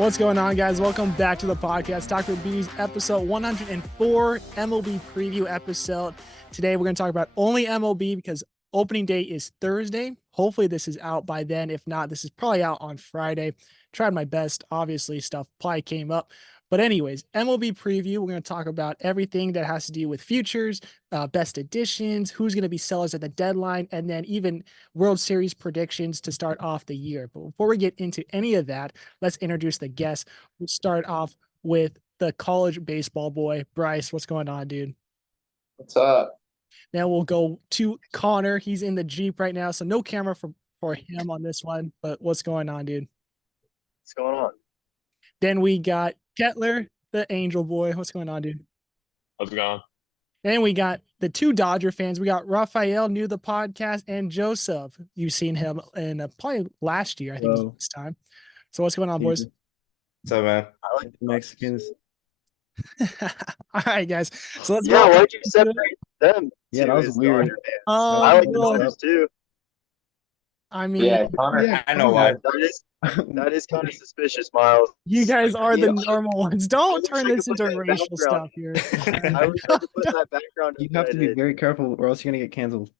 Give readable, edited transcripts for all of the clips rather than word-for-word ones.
What's going on, guys? Welcome back to the podcast, Dr. B's episode 104 MLB preview episode. Today, we're going to talk about only MLB because opening day is Thursday. Hopefully, this is out by then. If not, this is probably out on Friday. Tried my best. Obviously, stuff probably came up. But anyways, MLB preview, we're going to talk about everything that has to do with futures, best additions, who's going to be sellers at the deadline, and then even World Series predictions to start off the year. But before we get into any of that, let's introduce the guests. We'll start off with the college baseball boy, Bryce. What's going on, dude? What's up? Then we'll go to Connor. He's in the Jeep right now, so no camera for him on this one. But what's going on, dude? What's going on? Then we got Kettler, the Angel boy. What's going on, dude? How's it going? And we got the two Dodger fans. We got Rafael, new to the podcast, and Joseph. You've seen him in probably last year, I think, this time. So what's going on, boys? What's up, man? I like the Mexicans. All right, guys. So let's Yeah, go. why'd you separate them? Yeah, two that was as weird. Dodger fans? I like the Well, Dodgers too. I mean, Yeah, Connor. yeah, I know why. That is kind of suspicious, Miles. you guys are the Yeah. normal ones. Don't I wish turn I this could into put that racial background. stuff here. I wish I could put that background. You have to be very careful, or else you're gonna get canceled.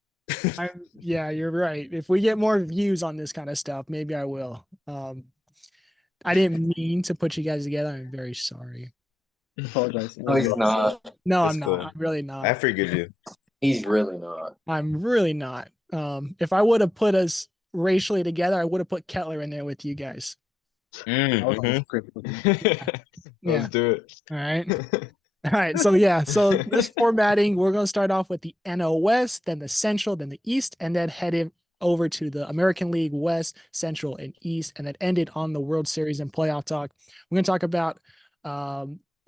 Yeah, you're right. If we get more views on this kind of stuff, maybe I will. I didn't mean to put you guys together. I'm very sorry. Apologize. No, he's not. No, That's I'm not. cool. I'm really not. I forgive you. He's really not. I'm really not. If I would have put us racially together, I would have put Kettler in there with you guys. I was on Mhm. the script with you. Yeah. Let's do it. All right. All right. So yeah. So this formatting, we're going to start off with the NL West, then the Central, then the East, and then headed over to the American League West, Central, and East, and then ended on the World Series and playoff talk. We're going to talk about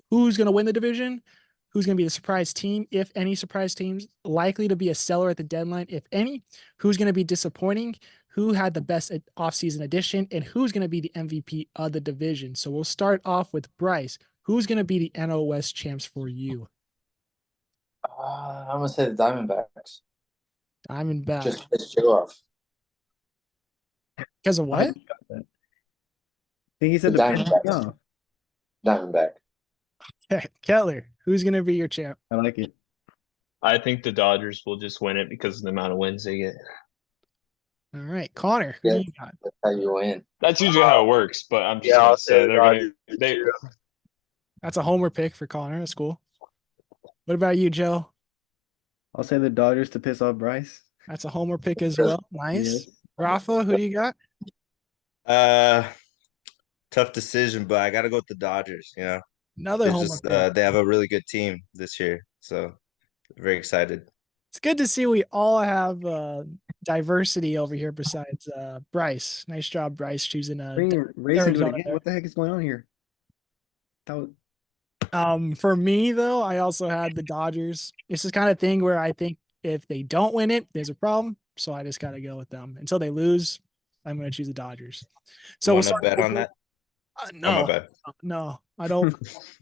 who's going to win the division, who's going to be the surprise team, if any surprise teams, likely to be a seller at the deadline, if any, who's going to be disappointing, who had the best offseason addition, and who's going to be the MVP of the division. So we'll start off with Bryce. Who's going to be the NL West champs for you? I'm gonna say the Diamondbacks. Diamondback. Just pissed you off. Because of what? I think he said The the Diamondbacks. No, Diamondback. Kettler. Who's going to be your champ? I like it. I think the Dodgers will just win it because of the amount of wins they get. All right. Connor, who do you got? That's how you win. That's usually how it works, but I'm just Yeah, gonna I'll say say the they're gonna Dodgers. That's a homer pick for Connor. That's cool. What about you, Joe? I'll say the Dodgers to piss off Bryce. That's a homer pick as well. Nice. Yes. Rafa, who do you got? Tough decision, but I gotta go with the Dodgers. You know, Another they're homer just pick. they have a really good team this year, so very excited. It's good to see we all have diversity over here besides Bryce. Nice job, Bryce, choosing Bring racing to it Arizona again. there. What the heck is going on here? That was, For me though, I also had the Dodgers. It's this kind of thing where I think if they don't win it, there's a problem. So I just gotta go with them. Until they lose, I'm gonna choose the Dodgers. So You we'll want to start bet with- on that? Oh, my No, bad. no, I don't.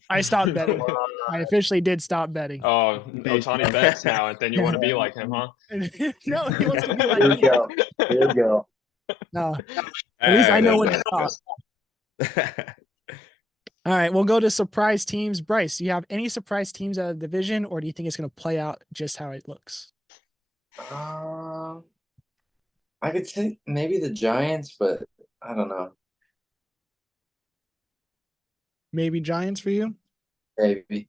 I stopped betting. I officially did stop betting. Oh, Otani bets now, and then you want to be like him, huh? No, he wants to be Here like we me. go. Here we go. No, at least I know when to Alright, stop. All right, we'll go to surprise teams. Bryce, do you have any surprise teams out of the division, or do you think it's going to play out just how it looks? I could say maybe the Giants, but I don't know. Maybe Giants for you? Maybe.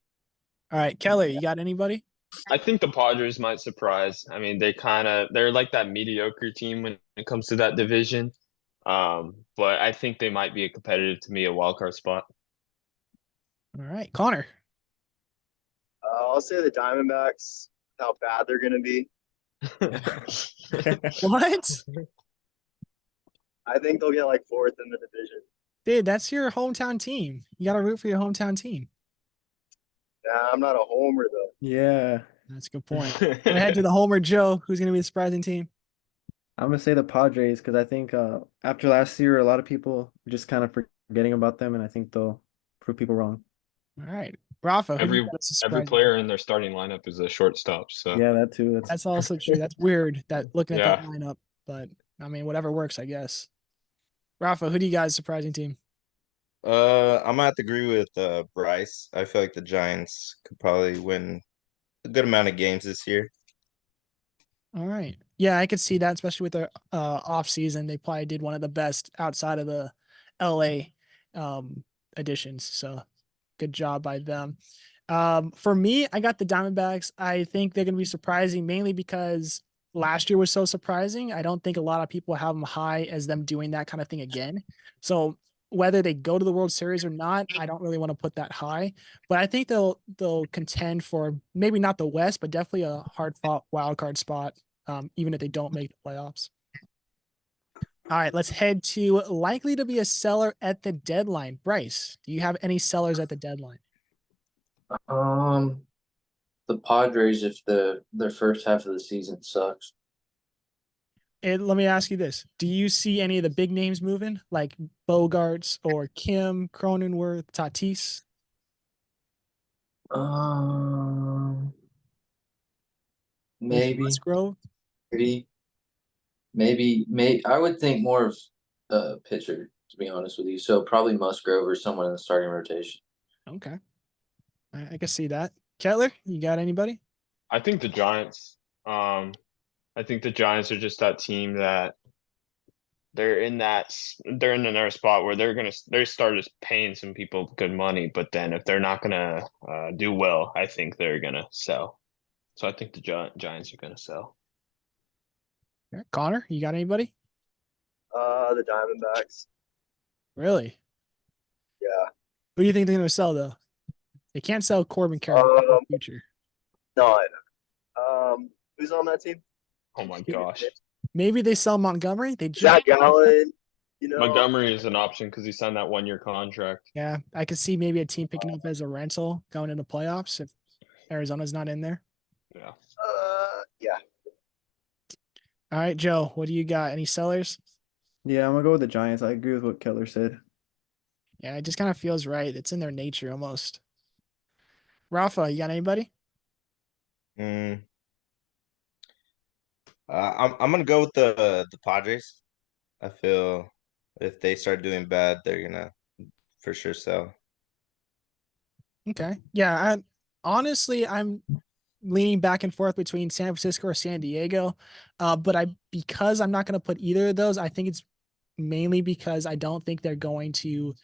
All right, Kelly, you got anybody? I think the Padres might surprise. I mean, they're like that mediocre team when it comes to that division. But I think they might be a competitive to me a wild card spot. All right, Connor. I'll say the Diamondbacks. How bad they're gonna be. What? I think they'll get like fourth in the division. Dude, that's your hometown team. You got to root for your hometown team. Nah, I'm not a homer though. yeah. That's a good point. We're going to head to the Homer Joe. Who's going to be the surprising team? I'm gonna say the Padres because I think after last year, a lot of people are just kind of forgetting about them, and I think they'll prove people wrong. All right. Rafa. who do you Every got as a every surprising player in their starting lineup is a shortstop. So Yeah, that too. That's also true. That's weird that looking at that Yeah. lineup, but I mean, whatever works, I guess. Rafa, who do you guys surprising team? I'm gonna have to agree with Bryce. I feel like the Giants could probably win a good amount of games this year. All right. Yeah, I could see that, especially with their off season. They probably did one of the best outside of the LA additions. So good job by them. For me, I got the Diamondbacks. I think they're going to be surprising mainly because last year was so surprising. I don't think a lot of people have them high as them doing that kind of thing again. So whether they go to the World Series or not, I don't really want to put that high. But I think they'll contend for maybe not the West, but definitely a hard fought wild card spot, even if they don't make the playoffs. All right, let's head to likely to be a seller at the deadline. Bryce, do you have any sellers at the deadline? The Padres if their first half of the season sucks. And let me ask you this: do you see any of the big names moving, like Bogarts or Kim, Cronenworth, Tatis? Um, Maybe maybe, Musgrove? maybe. I would think more of a pitcher, to be honest with you. So probably Musgrove or someone in the starting rotation. Okay, I can see that. Kettler, you got anybody? I think the Giants. I think the Giants are just that team that they're in their spot where they started paying some people good money, but then if they're not gonna do well, I think they're gonna sell. So I think the Giants are gonna sell. Yeah. Connor, you got anybody? The Diamondbacks. Really? Yeah. Who do you think they're going to sell though? They can't sell Corbin Carroll in the future. No, I know. Who's on that team? Oh my gosh, Maybe they sell Montgomery. They Jack just Gallen. You know, Montgomery is an option because he signed that 1-year contract. yeah. I could see maybe a team picking up as a rental going into playoffs if Arizona's not in there. Yeah. Yeah. All right, Joe, what do you got? Any sellers? Yeah, I'm gonna go with the Giants. I agree with what Kettler said. Yeah, it just kind of feels right. It's in their nature almost. Rafa, you got anybody? Mm. I'm gonna go with the Padres. I feel if they start doing bad, they're gonna for sure sell. Okay. Yeah, honestly, I'm leaning back and forth between San Francisco or San Diego. But because I'm not going to put either of those, I think it's mainly because I don't think they're going to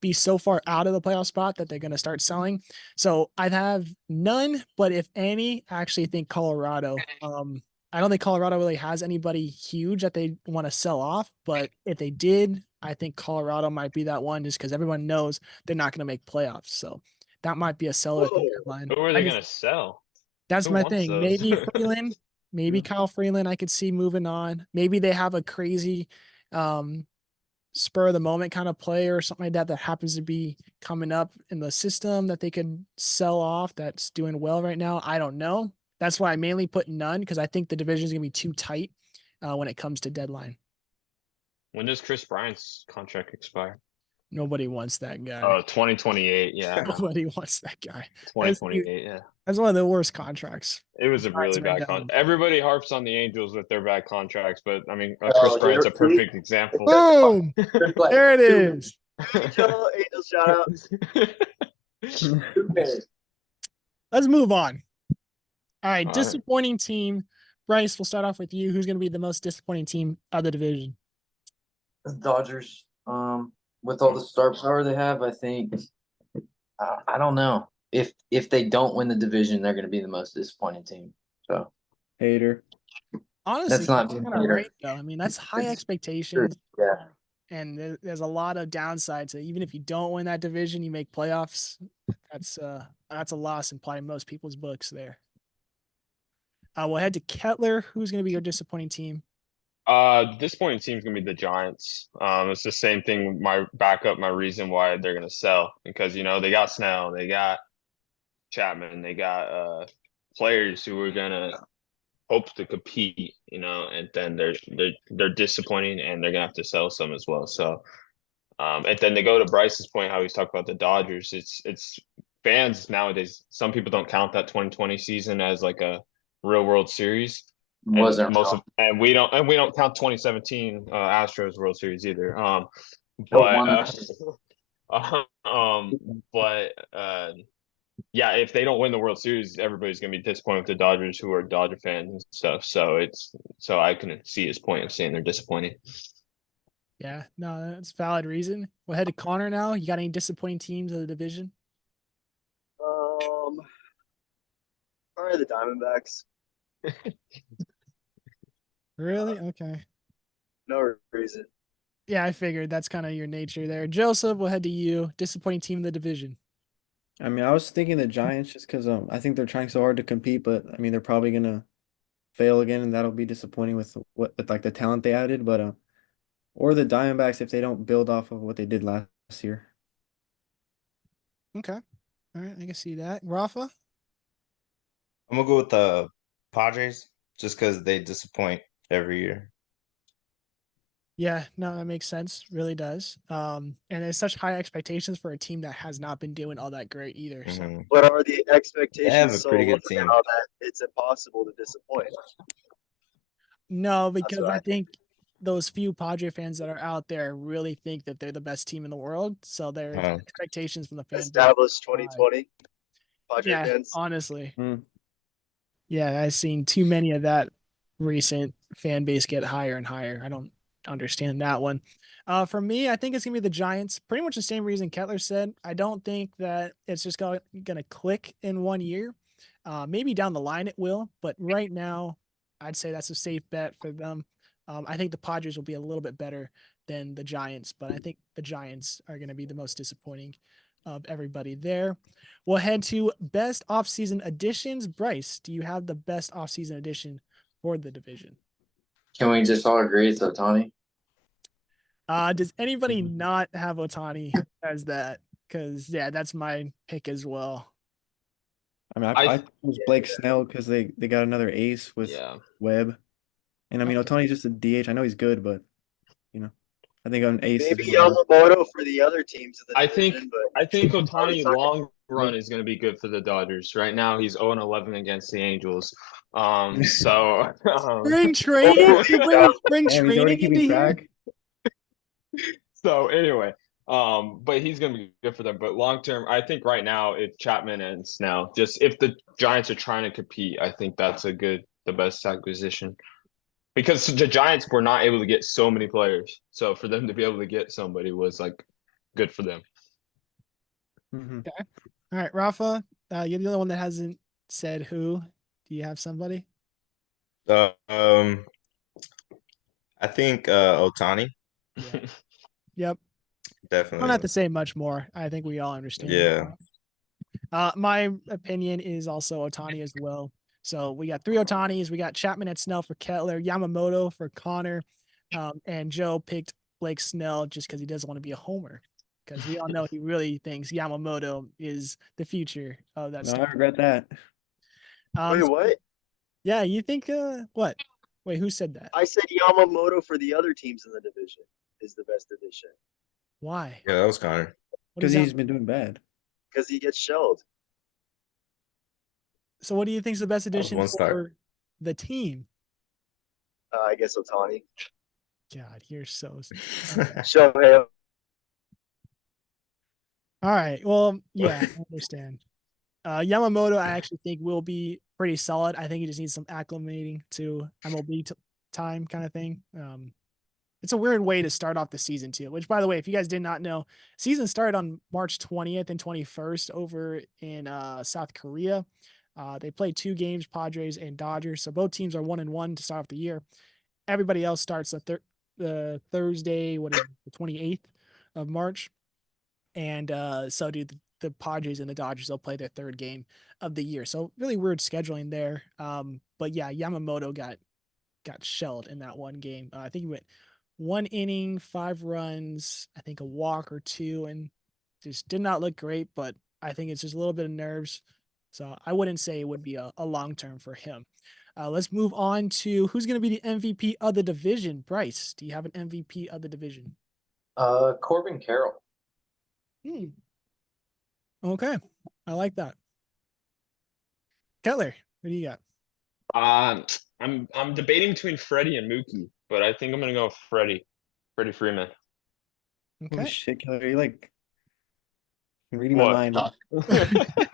be so far out of the playoff spot that they're going to start selling. So I have none, but if any, I actually think Colorado. I don't think Colorado really has anybody huge that they want to sell off, but if they did, I think Colorado might be that one just because everyone knows they're not going to make playoffs. So that might be a seller at the Whoa. deadline. Who are they gonna sell? That's Who my wants thing. those? Maybe Freeland, maybe Kyle Freeland, I could see moving on. Maybe they have a crazy spur of the moment kind of player or something like that that happens to be coming up in the system that they could sell off that's doing well right now. I don't know. That's why I mainly put none because I think the division is going to be too tight when it comes to deadline. When does Chris Bryant's contract expire? Nobody wants that guy. Oh, 2028. Yeah, I know. Nobody wants that guy. 2028. Yeah. That's one of the worst contracts. It was a really Besides bad Rendon. con. Everybody harps on the Angels with their bad contracts, but I mean, Oh, Chris Bryant's a you're- perfect example. Boom! They're like There it two- is. Angels shout out. two pairs. Let's move on. All right, All right. disappointing team. Bryce, we'll start off with you. Who's going to be the most disappointing team of the division? The Dodgers, with all the star power they have, I think. I don't know if they don't win the division, they're going to be the most disappointing team. So Hater. Honestly, That's not kind of fair. right though. I mean, that's high It's expectations, yeah, and there's a lot of downsides. So even if you don't win that division, you make playoffs. That's a loss in probably most people's books there. We'll head to Kettler. Who's going to be your disappointing team? Disappointing team's gonna be the Giants. It's the same thing. My backup, my reason why they're gonna sell because they got Snell, they got Chapman, they got players who are gonna hope to compete, and then they're disappointing and they're gonna have to sell some as well. So, and then they go to Bryce's point, how he's talked about the Dodgers. It's fans nowadays. Some people don't count that 2020 season as like a real World Series. wasn't real. And we don't count 2017 Astros World Series either. Don't want But But yeah, if they don't win the World Series, everybody's gonna be disappointed with the Dodgers, who are Dodger fans and stuff. So I can see his point of saying they're disappointing. Yeah, no, that's a valid reason. We'll head to Connor now. You got any disappointing teams of the division? Probably the Diamondbacks. Really? Okay. No reason. Yeah, I figured that's kind of your nature there. Joseph, we'll head to you. Disappointing team in the division. I mean, I was thinking the Giants just because I think they're trying so hard to compete, but I mean they're probably gonna fail again, and that'll be disappointing with like the talent they added. But or the Diamondbacks if they don't build off of what they did last year. Okay. All right, I can see that. Rafa? I'm gonna go with the Padres just because they disappoint every year. Yeah, no, that makes sense. Really does. And there's such high expectations for a team that has not been doing all that great either. So Mhm. But are the They have expectations a so pretty low good team. now that it's impossible to disappoint? no, That's because what I think those few Padre fans that are out there really think that they're the best team in the world. So their Uh, expectations from the fan base. Established are high. 2020 Padre Yeah, fans. honestly. Mm. Yeah, I've seen too many of that recent fan base get higher and higher. I don't understand that one. For me, I think it's gonna be the Giants. Pretty much the same reason Kettler said. I don't think that it's just gonna click in 1 year. Maybe down the line it will, but right now, I'd say that's a safe bet for them. I think the Padres will be a little bit better than the Giants, but I think the Giants are gonna be the most disappointing of everybody there. We'll head to best offseason additions. Bryce, do you have the best offseason addition for the division? Can we just all agree it's Otani? Does anybody not have Otani as that? Because yeah, that's my pick as well. I mean, I I think it was Blake Snell because they got another ace with yeah. Webb, and I mean Okay. Otani's just a DH. I know he's good, but I think an ace is Maybe good enough. Yamamoto for the other teams in the I division, think but I think Otani's Otani not long run is going to be good for the Dodgers. Right now, he's 0-11 against the Angels. So Spring training? Holy You cow. bring spring Damn, he's already training into keeping here? track. so anyway, but he's going to be good for them. But long term, I think right now it's Chapman and Snell. Just if the Giants are trying to compete, I think that's the best acquisition. Because the Giants were not able to get so many players, so for them to be able to get somebody was like good for them. Hmm. All right, Rafa, you're the only one that hasn't said who. Do you have somebody? I think Otani Yeah. Yep. Don't have definitely. to say much more. I think we all understand. Yeah. My opinion is also Otani as well. So we got 3 Otanis. We got Chapman and Snell for Kettler, Yamamoto for Connor, and Joe picked Blake Snell just because he doesn't want to be a homer. Because we all know he really thinks Yamamoto is the future of that No, I stuff. regret that. Wait, So, what? yeah, you think what? Wait, who said that? I said Yamamoto for the other teams in the division is the best addition Why? Yeah, that was Connor. What Because is that? he's been doing bad. because he gets shelled. So what do you think is the best That was addition one start. for the team? I guess Otani. God, you're so Shohei. all right. Well, yeah, I understand. Yamamoto, I actually think will be pretty solid. I think he just needs some acclimating to MLB time kind of thing. It's a weird way to start off the season too. Which, by the way, if you guys did not know, season started on March 20th and 21st over in South Korea. They played 2 games, Padres and Dodgers. So both teams are 1-1 to start off the year. Everybody else starts the Thursday, what is it, the 28th of March. And so do the Padres and the Dodgers. They'll play their 3rd game of the year. So really weird scheduling there. But yeah, Yamamoto got shelled in that one game. I think he went 1 inning, 5 runs, I think a walk or 2, and just did not look great. But I think it's just a little bit of nerves. So I wouldn't say it would be a long term for him. Let's move on to who's going to be the MVP of the division. Bryce, do you have an MVP of the division? Corbin Carroll. Okay, I like that. Kettler, what do you got? I'm debating between Freddie and Mookie, but I think I'm gonna go with Freddie Freeman. Holy Okay, shit, Keller, you like reading my What?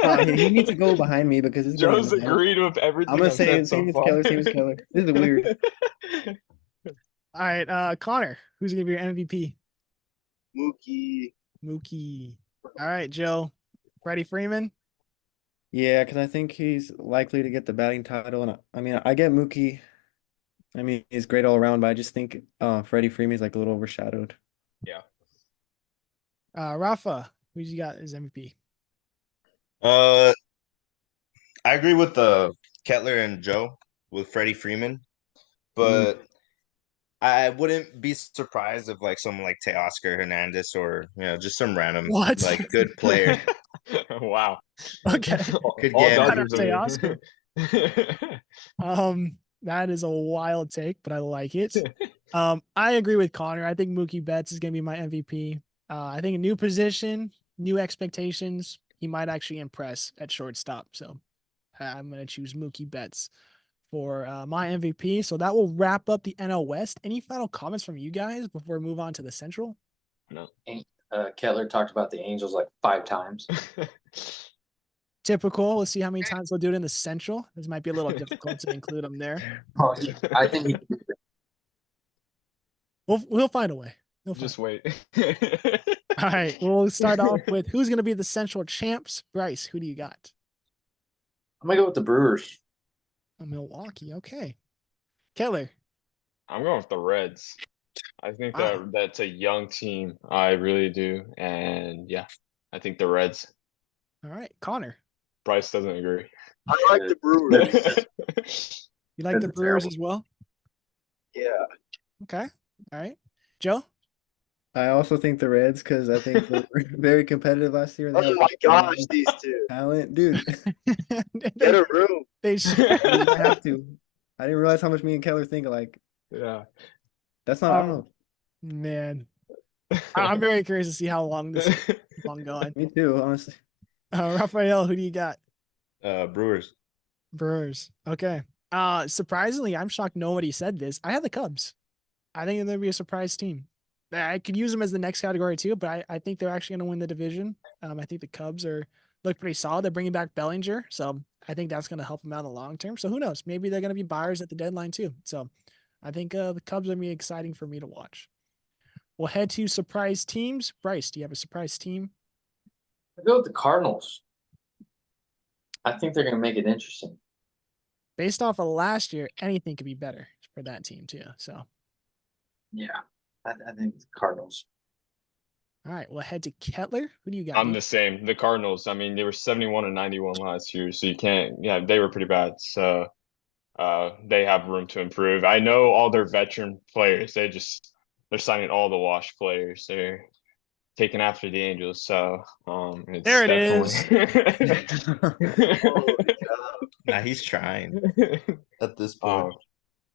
mind. He needs to go behind me because it's been Joe's an event. agreed with everything I'm gonna I've say said same so as far. Kettler, same as Kettler. This is weird. All right, Connor, who's gonna be your MVP? Mookie. Mookie. All right, Joe. Freddie Freeman. Yeah, because I think he's likely to get the batting title, and I mean, I get Mookie. I mean, he's great all around, but I just think Freddie Freeman's like a little overshadowed. Yeah. Rafa, who you got as MVP? I agree with the Kettler and Joe with Freddie Freeman, but I wouldn't be surprised if like someone like Teoscar Hernandez or just some random What? like good player Wow. Okay. could All get Shout out Dodgers to are. Oscar. That is a wild take, but I like it. I agree with Connor. I think Mookie Betts is gonna be my MVP. I think a new position, new expectations. He might actually impress at shortstop. So I'm gonna choose Mookie Betts for my MVP. So that will wrap up the NL West. Any final comments from you guys before we move on to the Central? No. Kettler talked about the Angels like 5 times. Typical. We'll see how many times they'll do it in the Central. This might be a little difficult to include them there. Oh, I think We'll find a way. We'll find Just wait. All right, we'll start off with who's going to be the Central champs. Bryce, who do you got? I'm gonna go with the Brewers. Milwaukee. Okay. Kettler. I'm going with the Reds. I think Wow. that's a young team. I really do. And yeah, I think the Reds. All right. Connor. Bryce doesn't agree. I like the Brewers. You like the That's Brewers terrible. as well? Yeah. Okay. All right. Joe? I also think the Reds because I think they were very competitive last year. And they Oh have my a lot gosh, of these two. talent, dude. Get a room. they should. I have to. I didn't realize how much me and Kettler think alike. Yeah. That's not. I don't know. Man. I'm very curious to see how long this is long going. Me too, honestly. Rafael, who do you got? Brewers. Brewers. Okay. Surprisingly, I'm shocked nobody said this. I have the Cubs. I think they'll be a surprise team. I could use them as the next category too, but I think they're actually going to win the division. I think the Cubs look pretty solid. They're bringing back Bellinger, so I think that's going to help them out in the long term. So who knows? Maybe they're going to be buyers at the deadline too. So I think the Cubs are going to be exciting for me to watch. We'll head to surprise teams. Bryce, do you have a surprise team? I'll go with the Cardinals. I think they're gonna make it interesting. Based off of last year, anything could be better for that team too. So Yeah, I think it's Cardinals. all right, we'll head to Kettler. Who do you got? I'm dude? the same. The Cardinals. I mean, they were 71 and 91 last year, so you can't. Yeah, they were pretty bad. So, they have room to improve. I know all their veteran players. They're signing all the wash players. They're taking after the Angels. So, it's There it definitely. Holy cow. Nah, he's trying at this point.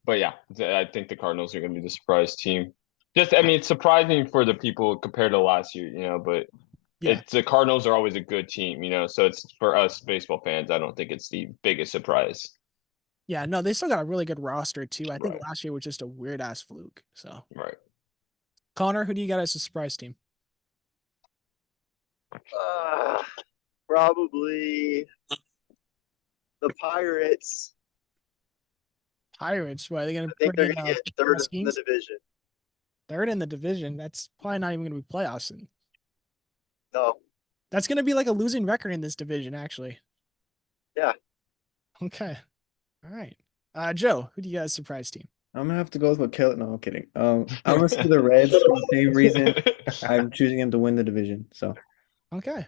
But yeah, I think the Cardinals are going to be the surprise team. I mean, it's surprising for the people compared to last year, but Yeah. the Cardinals are always a good team, so it's for us baseball fans. I don't think it's the biggest surprise. Yeah, no, they still got a really good roster too. I think Right. last year was just a weird ass fluke. So, Right. Connor, who do you got as a surprise team? Probably the Pirates. Pirates. Why are they going I to think bring they're in gonna get third in the Huskies? division. Third in the division. That's probably not even going to be playoffs. No. That's going to be like a losing record in this division, actually. Yeah. Okay. All right. Joe, who do you got as surprise team? I'm gonna have to go with what Kettler. No, I'm kidding. I'm gonna see the Reds for the same reason. I'm choosing them to win the division. So Okay.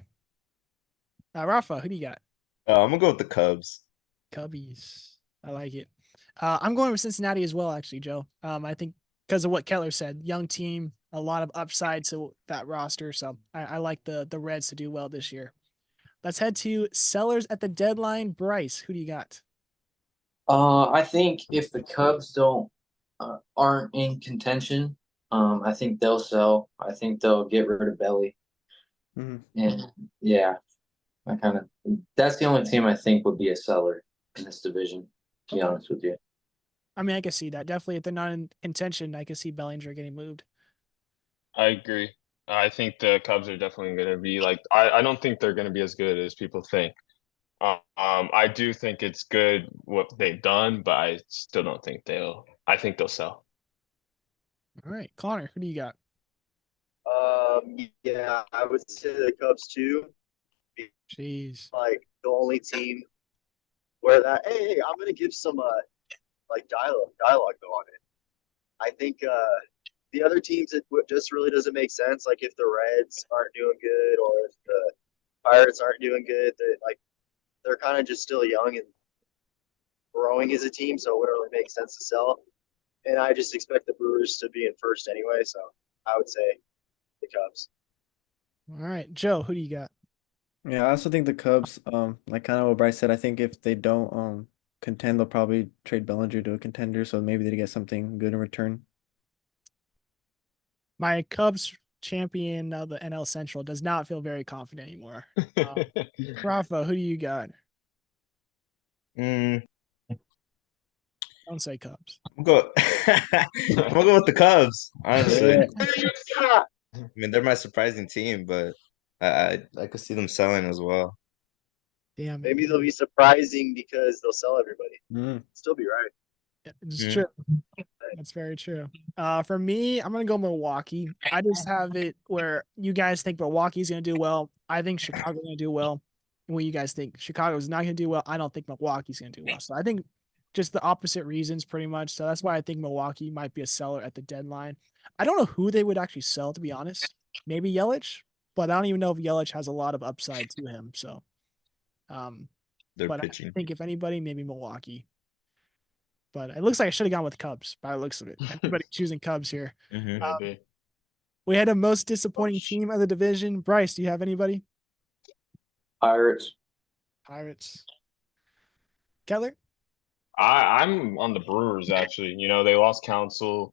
Rafa, who do you got? I'm gonna go with the Cubs. Cubbies. I like it. I'm going with Cincinnati as well, actually, Joe. I think because of what Kettler said, young team, a lot of upside to that roster. So I like the Reds to do well this year. Let's head to sellers at the deadline. Bryce, who do you got? I think if the Cubs aren't in contention, I think they'll sell. I think they'll get rid of Belly. Mhm. And yeah, that's the only team I think would be a seller in this division, to be honest with you. I mean, I can see that. Definitely, if they're not in contention, I can see Bellinger getting moved. I agree. I think the Cubs are definitely going to be like. I don't think they're going to be as good as people think. I do think it's good what they've done, but I still don't think they'll. I think they'll sell. All right, Connor, who do you got? Yeah, I would say the Cubs too. Jeez. Like the only team where that. Hey, I'm gonna give some like dialogue though on it. I think the other teams it just really doesn't make sense. Like if the Reds aren't doing good or if the Pirates aren't doing good, they're kind of just still young and growing as a team, so it wouldn't really make sense to sell. And I just expect the Brewers to be in first anyway, so I would say the Cubs. All right, Joe, who do you got? Yeah, I also think the Cubs, like kind of what Bryce said, I think if they don't contend, they'll probably trade Bellinger to a contender, so maybe they get something good in return. My Cubs champion of the NL Central does not feel very confident anymore. Rafa, who do you got? Mm, Don't say Cubs. I'm go. I'm gonna go with the Cubs. Honestly, Yeah. I mean they're my surprising team, but I could see them selling as well. Damn it. Maybe they'll be surprising because they'll sell everybody. Mm. Still be right. Yeah, it's Mhm. true. That's very true. For me, I'm gonna go Milwaukee. I just have it where you guys think Milwaukee's gonna do well. I think Chicago's gonna do well. And when you guys think Chicago's not gonna do well, I don't think Milwaukee's gonna do well. So I think just the opposite reasons pretty much. So that's why I think Milwaukee might be a seller at the deadline. I don't know who they would actually sell, to be honest. Maybe Yelich, but I don't even know if Yelich has a lot of upside to him. So They're but I pitching. think if anybody, maybe Milwaukee. But it looks like I should have gone with Cubs by the looks of it. Everybody choosing Cubs here. Mhm. Maybe. We had a most disappointing team of the division. Bryce, do you have anybody? Pirates. Pirates. Kettler? I'm on the Brewers actually. You know, they lost Council.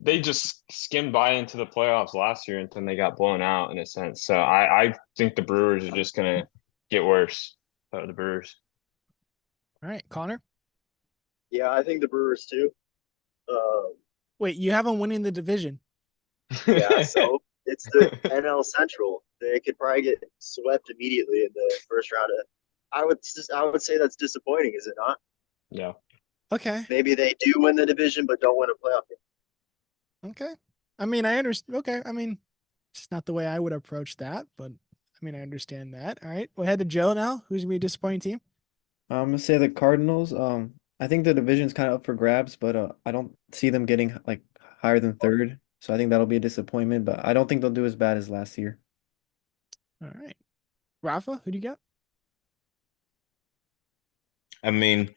They just skimmed by into the playoffs last year and then they got blown out in a sense. So I think the Brewers are just gonna get worse. The Brewers. All right, Connor. Yeah, I think the Brewers too. Wait, you have them winning the division. Yeah, so it's the NL Central. They could probably get swept immediately in the first round. I would say that's disappointing, is it not? Yeah. Okay. Maybe they do win the division, but don't win a playoff game. Okay. I mean, I understand. Okay. I mean, it's not the way I would approach that, but I mean, I understand that. All right. We'll head to Joe now. Who's gonna be a disappointing team? I'm gonna say the Cardinals. I think the division's kind of up for grabs, but I don't see them getting like higher than third. So I think that'll be a disappointment, but I don't think they'll do as bad as last year. All right. Rafa, who do you got? I mean,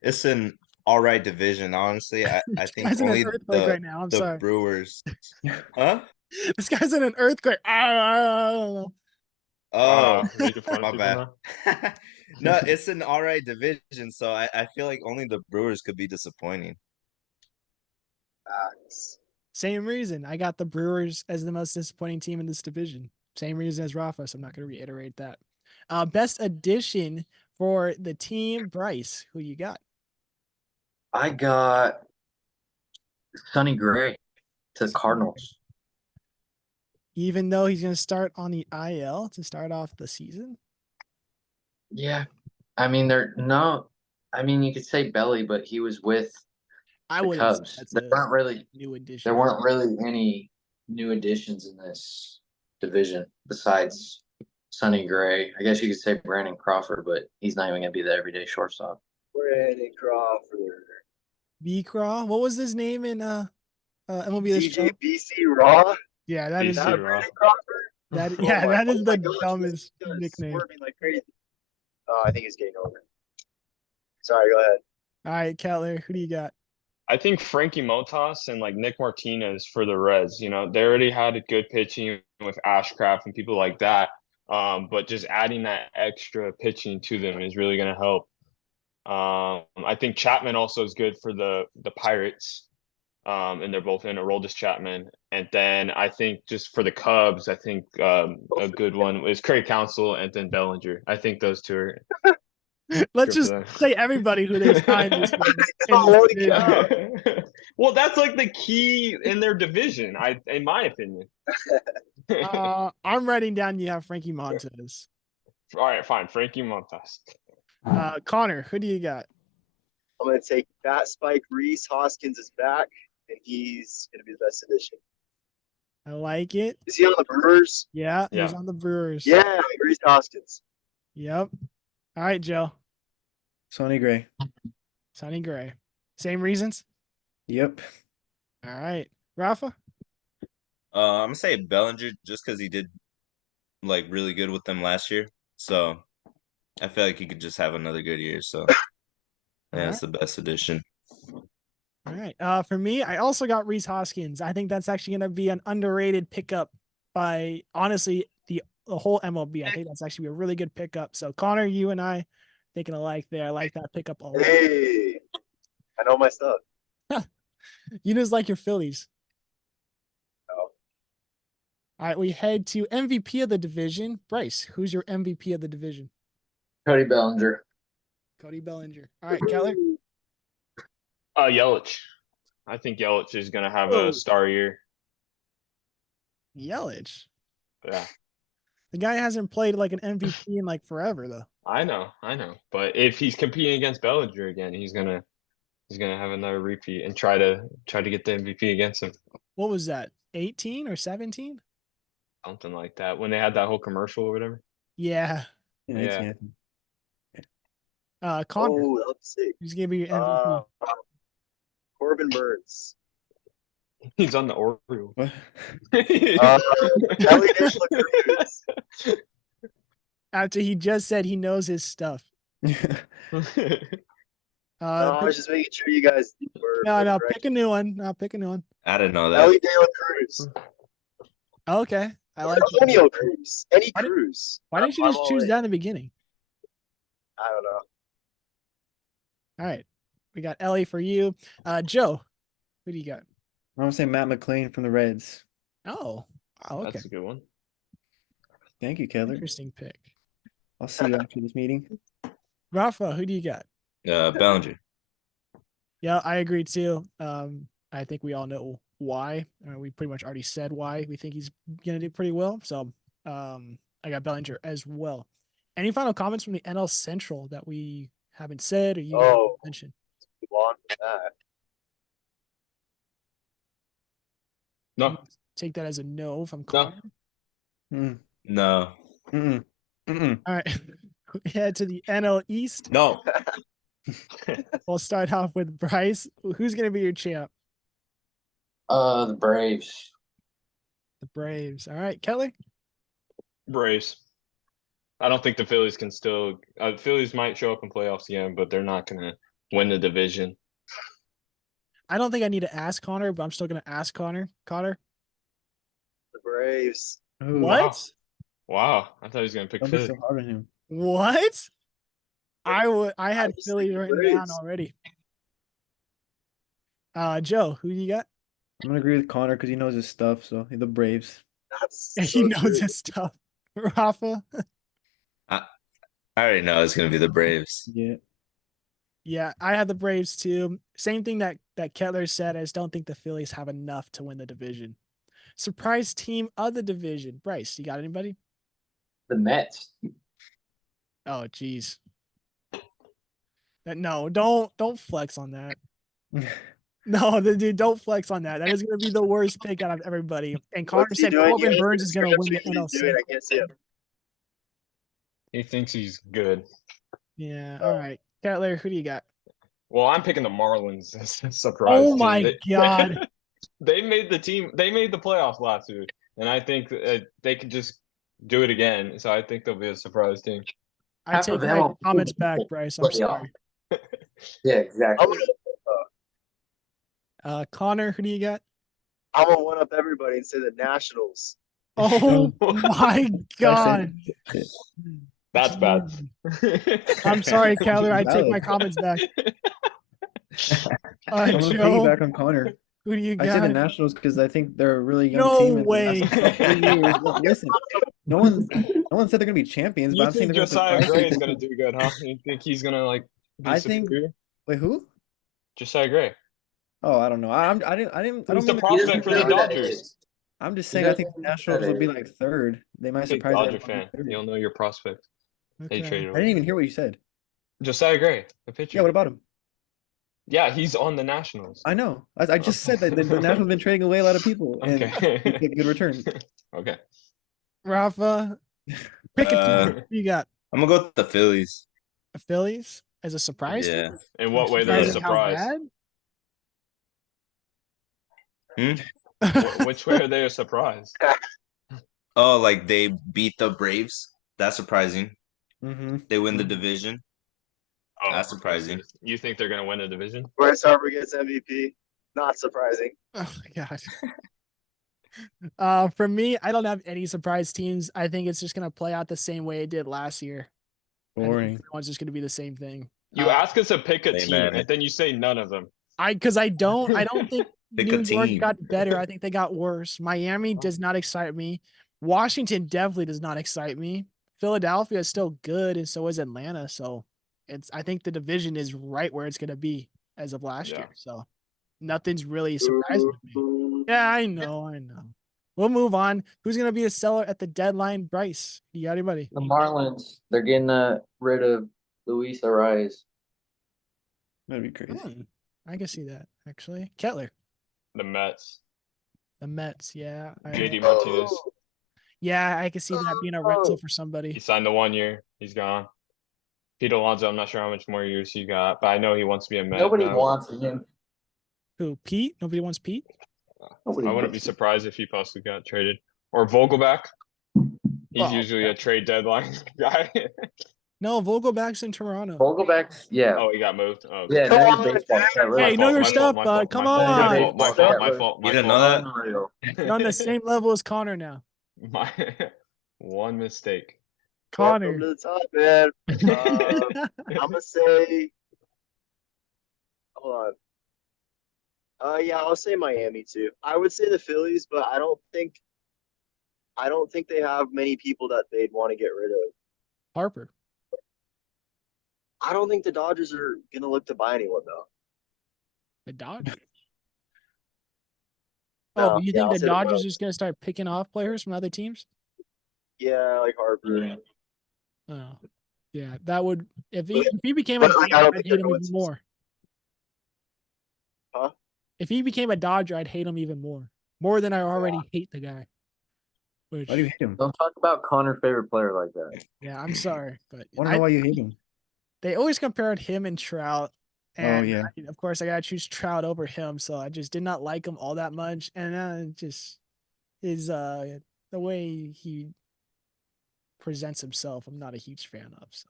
it's an all right division. Honestly, I This think guy's in an only earthquake right now. I'm the sorry. Brewers. Huh? This guy's in an earthquake. I don't know. Oh, Making fun my of people bad. now. No, it's an all right division, so I feel like only the Brewers could be disappointing. Same reason. I got the Brewers as the most disappointing team in this division. Same reason as Rafa, so I'm not going to reiterate that. Best addition for the team, Bryce. Who you got? I got Sonny Gray to the Cardinals. Even though he's going to start on the IL to start off the season. Yeah. I mean, I mean, you could say Belly, but he was with I the would. Cubs. That's There a weren't really new addition. there weren't really any new additions in this division besides Sonny Gray. I guess you could say Brandon Crawford, but he's not even going to be the everyday shortstop. Brandon Crawford. B-Craw. What was his name in MLB The Show? CJ BC Raw. Yeah, that is BC Not the, Raw. Brandon Crawford. that. Oh Yeah, my- that is oh my the gosh, dumbest this guy's nickname. swerving like crazy. Oh, I think he's getting over. Sorry, go ahead. All right, Kettler, who do you got? I think Frankie Montas and like Nick Martinez for the Reds, you know, they already had a good pitching with Ashcraft and people like that. But just adding that extra pitching to them is really going to help. I think Chapman also is good for the Pirates. And they're both in Aroldis Chapman. And then I think just for the Cubs, I think a good one is Craig Counsell and then Bellinger. I think those two are Let's Good just for them. say everybody who they signed this year. Oh, holy cow. Well, that's like the key in their division, in my opinion. I'm writing down you have Frankie Montes. All right, fine. Frankie Montas. Connor, who do you got? I'm going to take Fat Spike Reese. Hoskins is back, and he's going to be the best addition. I like it. Is he on the Brewers? Yeah, he's Yeah. on the Brewers. Yeah, Reese Hoskins. Yep. All right, Joe. Sonny Gray. Sonny Gray. Same reasons? Yep. All right. Rafa? I'm gonna say Bellinger just because he did like really good with them last year. So I feel like he could just have another good year. So yeah, that's the best addition. All right. For me, I also got Reese Hoskins. I think that's actually going to be an underrated pickup by, honestly, the whole MLB. I think that's actually a really good pickup. So, Connor, you and I thinking alike there. I like that pickup a lot. Hey, I know my stuff. You just like your Phillies. Oh. All right. We head to MVP of the division. Bryce, who's your MVP of the division? Cody Bellinger. Cody Bellinger. All right, Kettler. Yelich. I think Yelich is gonna have Whoa. a star year. Yelich. Yeah, The guy hasn't played like an MVP in like forever, though. I know. But if he's competing against Bellinger again, he's gonna have another repeat and try to get the MVP against him. What was that? 18 or 17? Something like that. When they had that whole commercial or whatever. Yeah. Yeah. Yeah. Connor, Oh, that's sick. who's gonna be your MVP? Corbin Burns. He's on the Orioles. What? Kelly De La Cruz. After he just said he knows his stuff. I was just making sure you guys were. No, correct. pick a new one. No, pick a new one. I didn't know that. Kelly De La Cruz. Okay, I like it. Antonio Cruz. Eddie Why did- Cruz. Why didn't you I'm just all choose in. that in the beginning? I don't know. All right, we got Ellie for you. Joe, who do you got? I'm gonna say Matt McClain from the Reds. Oh, okay, That's a good one. Thank you, Kettler. interesting pick. I'll see you after this meeting. Rafa, who do you got? Bellinger. Yeah, I agree too. I think we all know why. We pretty much already said why we think he's gonna do pretty well. So, I got Bellinger as well. Any final comments from the NL Central that we haven't said or you guys Oh. mentioned? Move on from that. No. Take that as a no from No. Connor. Mm. No. Mm-mm. Mm-mm. All right, we head to the NL East. No. We'll start off with Bryce. Who's gonna be your champ? The Braves. The Braves. All right, Kelly. Braves. I don't think the Phillies can still. Phillies might show up in playoffs again, but they're not gonna win the division. I don't think I need to ask Connor, but I'm still gonna ask Connor. Connor. The Braves. Ooh, What? Wow, I thought he was gonna pick Don't be Philly. so hard on him. What? I had was Philly thinking written down Braves. already. Joe, who do you got? I'm gonna agree with Connor because he knows his stuff. So the Braves. That's He so knows true. his stuff. Rafa. I already know it's gonna be the Braves. Yeah. Yeah, I had the Braves too. Same thing that Kettler said. I just don't think the Phillies have enough to win the division. Surprise team of the division. Bryce, you got anybody? The Mets. Oh, geez. No, don't flex on that. No, dude, don't flex on that. That is going to be the worst pick out of everybody. And Connor What's he said doing? Corbin Yeah, Burns is going to win the description NL he's doing, Central. I can't see him. He thinks he's good. Yeah. All right, Kettler, who do you got? Well, I'm picking the Marlins as a surprise. Oh team. my God. They made the team. They made the playoffs last year, and I think they could just do it again. So I think they'll be a surprise team. I Half take of my them are- comments back, Bryce. I'm Playoff. sorry. Yeah, I'm exactly. Connor, who do you got? gonna one up everybody and say the Nationals. Oh my God. That's bad. I'm sorry, Kettler. I take Valid. my comments back. I'm gonna Joe, piggyback on Connor. who do you I say the got? Nationals because I think they're a really young No team. And way. the last 3 years, but listen, No one said they're gonna be champions, but You I'm saying think they're gonna Josiah surprise Gray is people. gonna do good, huh? You think he's gonna like be I think. superior? Wait, who? Josiah Gray. Oh, I don't know. I don't He's the mean. He doesn't prospect for know the who that Dodgers. is. I'm just He saying. I think doesn't the know who Nationals that will be is. like third. They might Big surprise Dodger everyone. fan. Third. You'll know your prospect. They Okay. traded I away. didn't even hear what you said. Josiah Gray, the pitcher. Yeah, what about him? Yeah, he's on the Nationals. I know. I just said that the Nationals have been trading away a lot of people, and Okay. they get good return. Okay. Rafa, pick a team. Who you got? I'm gonna go with the Phillies. The Phillies as a surprise Yeah. team? In what way they're a Yeah. Surprising how surprise? Hmm? bad? Which way are they a surprise? Oh, like they beat the Braves. That's surprising. Mm-hmm. They win the division. Oh, That's okay, so surprising. you think they're gonna win the division? Bryce Harper gets MVP. Not surprising. Oh my god. For me, I don't have any surprise teams. I think it's just gonna play out the same way it did last year. I think Boring. everyone's just gonna be the same thing. You ask us to pick a team, Amen. and then you say none of them. Because I don't think Pick New a York team. got better. I think they got worse. Miami does not excite me. Washington definitely does not excite me. Philadelphia is still good, and so is Atlanta. So I think the division is right where it's gonna be as of last Yeah. year. So nothing's really surprising to me. Yeah, I know. We'll move on. Who's gonna be a seller at the deadline? Bryce, you got anybody? The Marlins, they're getting rid of Luis Arias. That'd be crazy. I can see that actually. Kettler, The Mets. the Mets. Yeah, JD Martinez. yeah, I can see that being a rental for He somebody. signed the 1 year. He's gone. Pete Alonso, I'm not sure how much more years he got, but I know he wants to be a Met. Nobody now. wants him. Who? Pete? Nobody wants Pete. Nobody I wouldn't wants be him. surprised if he possibly got traded. Or Vogelback. He's Oh, usually a trade deadline guy. No, Vogelback's in Toronto. Vogelback's, yeah. Oh, he got moved. Oh, okay. Yeah, Come know on, your baseball. Dad. Kettler. Hey, know your my stuff, fault, bud. Come my fault, on. my fault, my Kettler. fault. You didn't know fault. that? Unreal. You're on the same level as Connor now. My one mistake. Welcome Connor. to the top, man. I'm gonna say. Hold on. Yeah, I'll say Miami too. I would say the Phillies, but I don't think they have many people that they'd want to get rid of. Harper. I don't think the Dodgers are gonna look to buy anyone though. The Dodgers. No, but you yeah, think I'll the say the Dodgers are Dodgers. just gonna start picking off players from other teams? Yeah, like Harper. Oh, yeah. That would if But- he became a but, like, Dodger, I don't I'd think hate they're him going even to. more. Huh? If he became a Dodger, I'd hate him even more than I already hate the guy. Which, Why do you hate him? Don't talk about Connor's favorite player like that. yeah, I'm sorry, but I want to know why you hate him. they always compared him and Trout. And Oh yeah. of course, I gotta choose Trout over him, so I just did not like him all that much. And just his the way he presents himself, I'm not a huge fan of. So,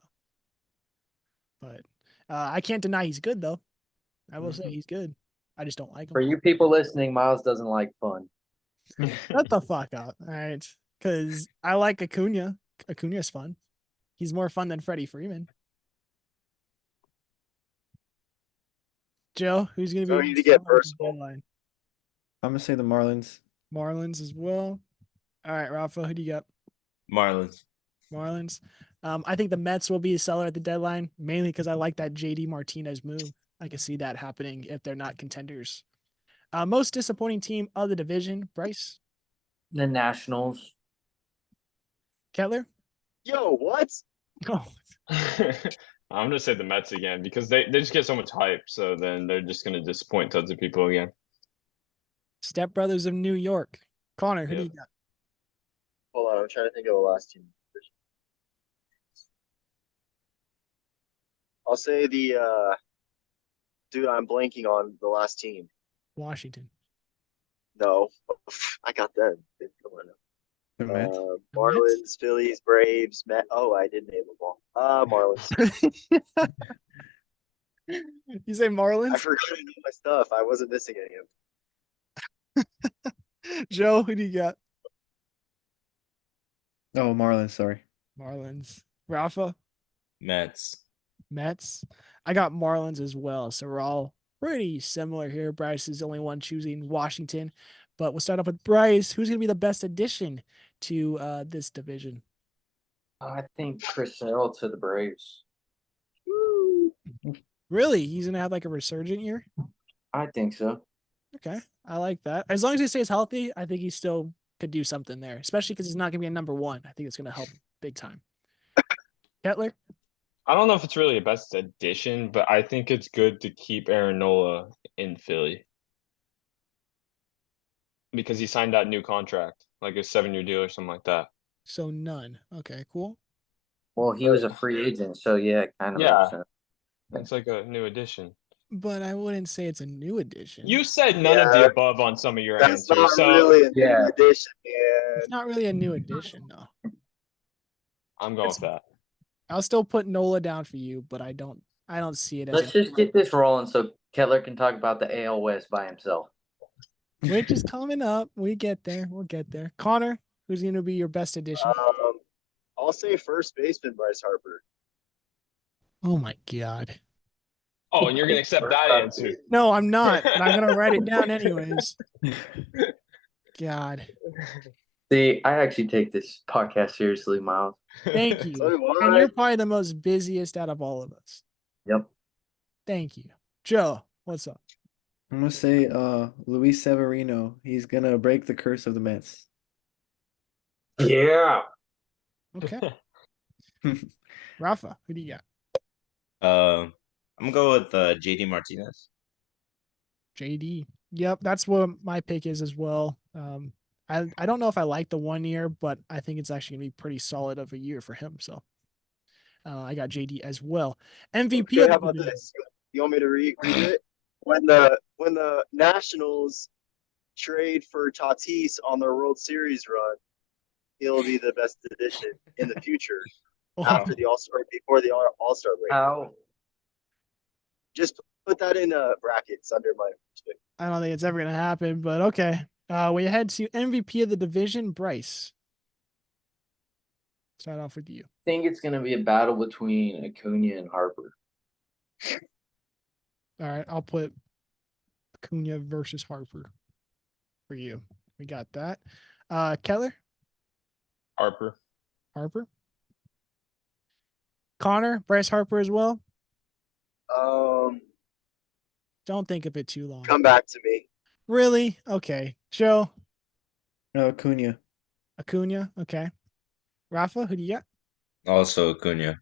but I can't deny he's good though. I will say he's good. I just don't like For him. you people listening, Miles doesn't like fun. Shut the fuck up, all right? Because I like Acuna. Acuna's fun. He's more fun than Freddie Freeman. Joe, who's gonna be? So we need to get personal. deadline? I'm gonna say the Marlins. Marlins as well. All right, Rafa, who do you got? Marlins. Marlins. I think the Mets will be a seller at the deadline, mainly because I like that JD Martinez move. I can see that happening if they're not contenders. Most disappointing team of the division, Bryce. The Nationals. Kettler. Yo, what? Oh, I'm gonna say the Mets again because they just get so much hype, so then they're just gonna disappoint tons of people again. Step Brothers of New York. Connor, who do Yeah. you got? Hold on, I'm trying to think of the last team. I'll say the dude, I'm blanking on the last team. Washington. No, I got them. Come on. The Mets. Marlins, Phillies, Braves, Met. Oh, I did name them all. Marlins. You say I Marlins? forgot to know my stuff. I wasn't missing any of them. Joe, who do you got? Oh, Marlins. Sorry. Marlins. Rafa? Mets. Mets. I got Marlins as well. So we're all pretty similar here. Bryce is the only one choosing Washington. But we'll start off with Bryce. Who's going to be the best addition to this division? I think Chris Sale to the Braves. Really? He's gonna have like a resurgent year? I think so. Okay, I like that. As long as he stays healthy, I think he still could do something there, especially because he's not gonna be a number one. I think it's gonna help big time. Kettler? I don't know if it's really a best addition, but I think it's good to keep Aaron Nola in Philly because he signed that new contract, like a 7-year deal or something like that. So none. Okay, cool. Well, he was a free agent, so yeah, it kind of Yeah. makes sense. It's like a new addition. But I wouldn't say it's a new addition. You said none of the above on some of your That's answers, not so really a new Yeah. addition, man. It's not really a new addition, though. I'm going with that. I'll still put Nola down for you, but I don't see it as Let's just get this rolling so Kettler can talk about the AL West by himself. which is coming up. We get there. We'll get there. Connor, who's going to be your best addition? I'll say first baseman Bryce Harper. Oh my God. Oh, and you're gonna accept that answer. No, I'm not. But I'm going to write it down anyways. God. See, I actually take this podcast seriously, Miles. Thank So you. do And I. you're probably the most busiest out of all of us. Yep. Thank you. Joe, what's up? I'm gonna say Luis Severino. He's gonna break the curse of the Mets. Yeah. Okay. Rafa, who do you got? I'm gonna go with JD Martinez. JD. Yep, that's what my pick is as well. I don't know if I like the 1 year, but I think it's actually gonna be pretty solid of a year for him. So I got JD as well. MVP Okay, of how the about division. this? You want me to read it? When the Nationals trade for Tatis on their World Series run, he'll be the best addition in the future Oh, after the All-Star, before the All-Star break. How? Just put that in brackets under my pick. I don't think it's ever gonna happen, but okay. We head to MVP of the division, Bryce. Start off with you. I think it's going to be a battle between Acuna and Harper. All right, I'll put Acuna versus Harper for you. We got that. Kettler, Harper. Harper. Connor, Bryce Harper as well. Don't think of it too long. Come back to me. Really? Okay. Joe, Acuna. Acuna. Okay. Rafa, who do you got? Also Acuna.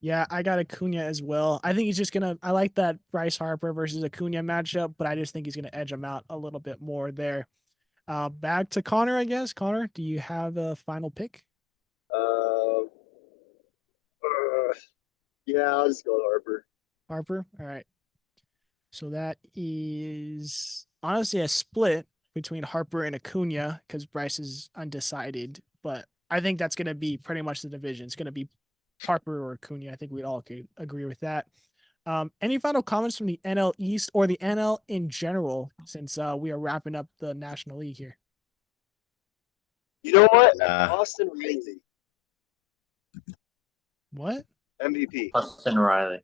Yeah, I got Acuna as well. I think he's just gonna. I like that Bryce Harper versus Acuna matchup, but I just think he's gonna edge him out a little bit more there. Back to Connor, I guess. Connor, do you have a final pick? Yeah, I'll just go with Harper. Harper. All right. So that is honestly a split between Harper and Acuna because Bryce is undecided. But I think that's going to be pretty much the division. It's going to be Harper or Acuna. I think we all could agree with that. Any final comments from the NL East or the NL in general since we are wrapping up the National League here? You know what? Nah. Austin Riley, What? MVP. Austin Riley.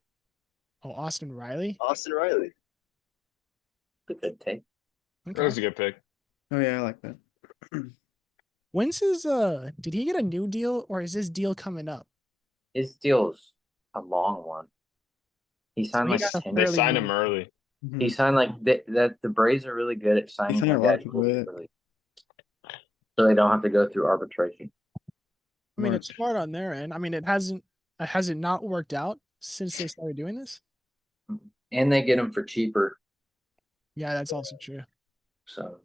Oh, Austin Riley? Austin Riley. That's a good take. That was a good pick. Oh yeah, I like that. When's his did he get a new deal or is his deal coming up? His deal's a long one. He signed he like got a 10 They fairly signed new- him early. He signed like that. The Braves are really good at signing sign a their lot of guys people really with it. early, so they don't have to go through arbitration. I mean, it's March. smart on their end. I mean, it hasn't not worked out since they started doing this? And they get them for cheaper. Yeah, that's also true. So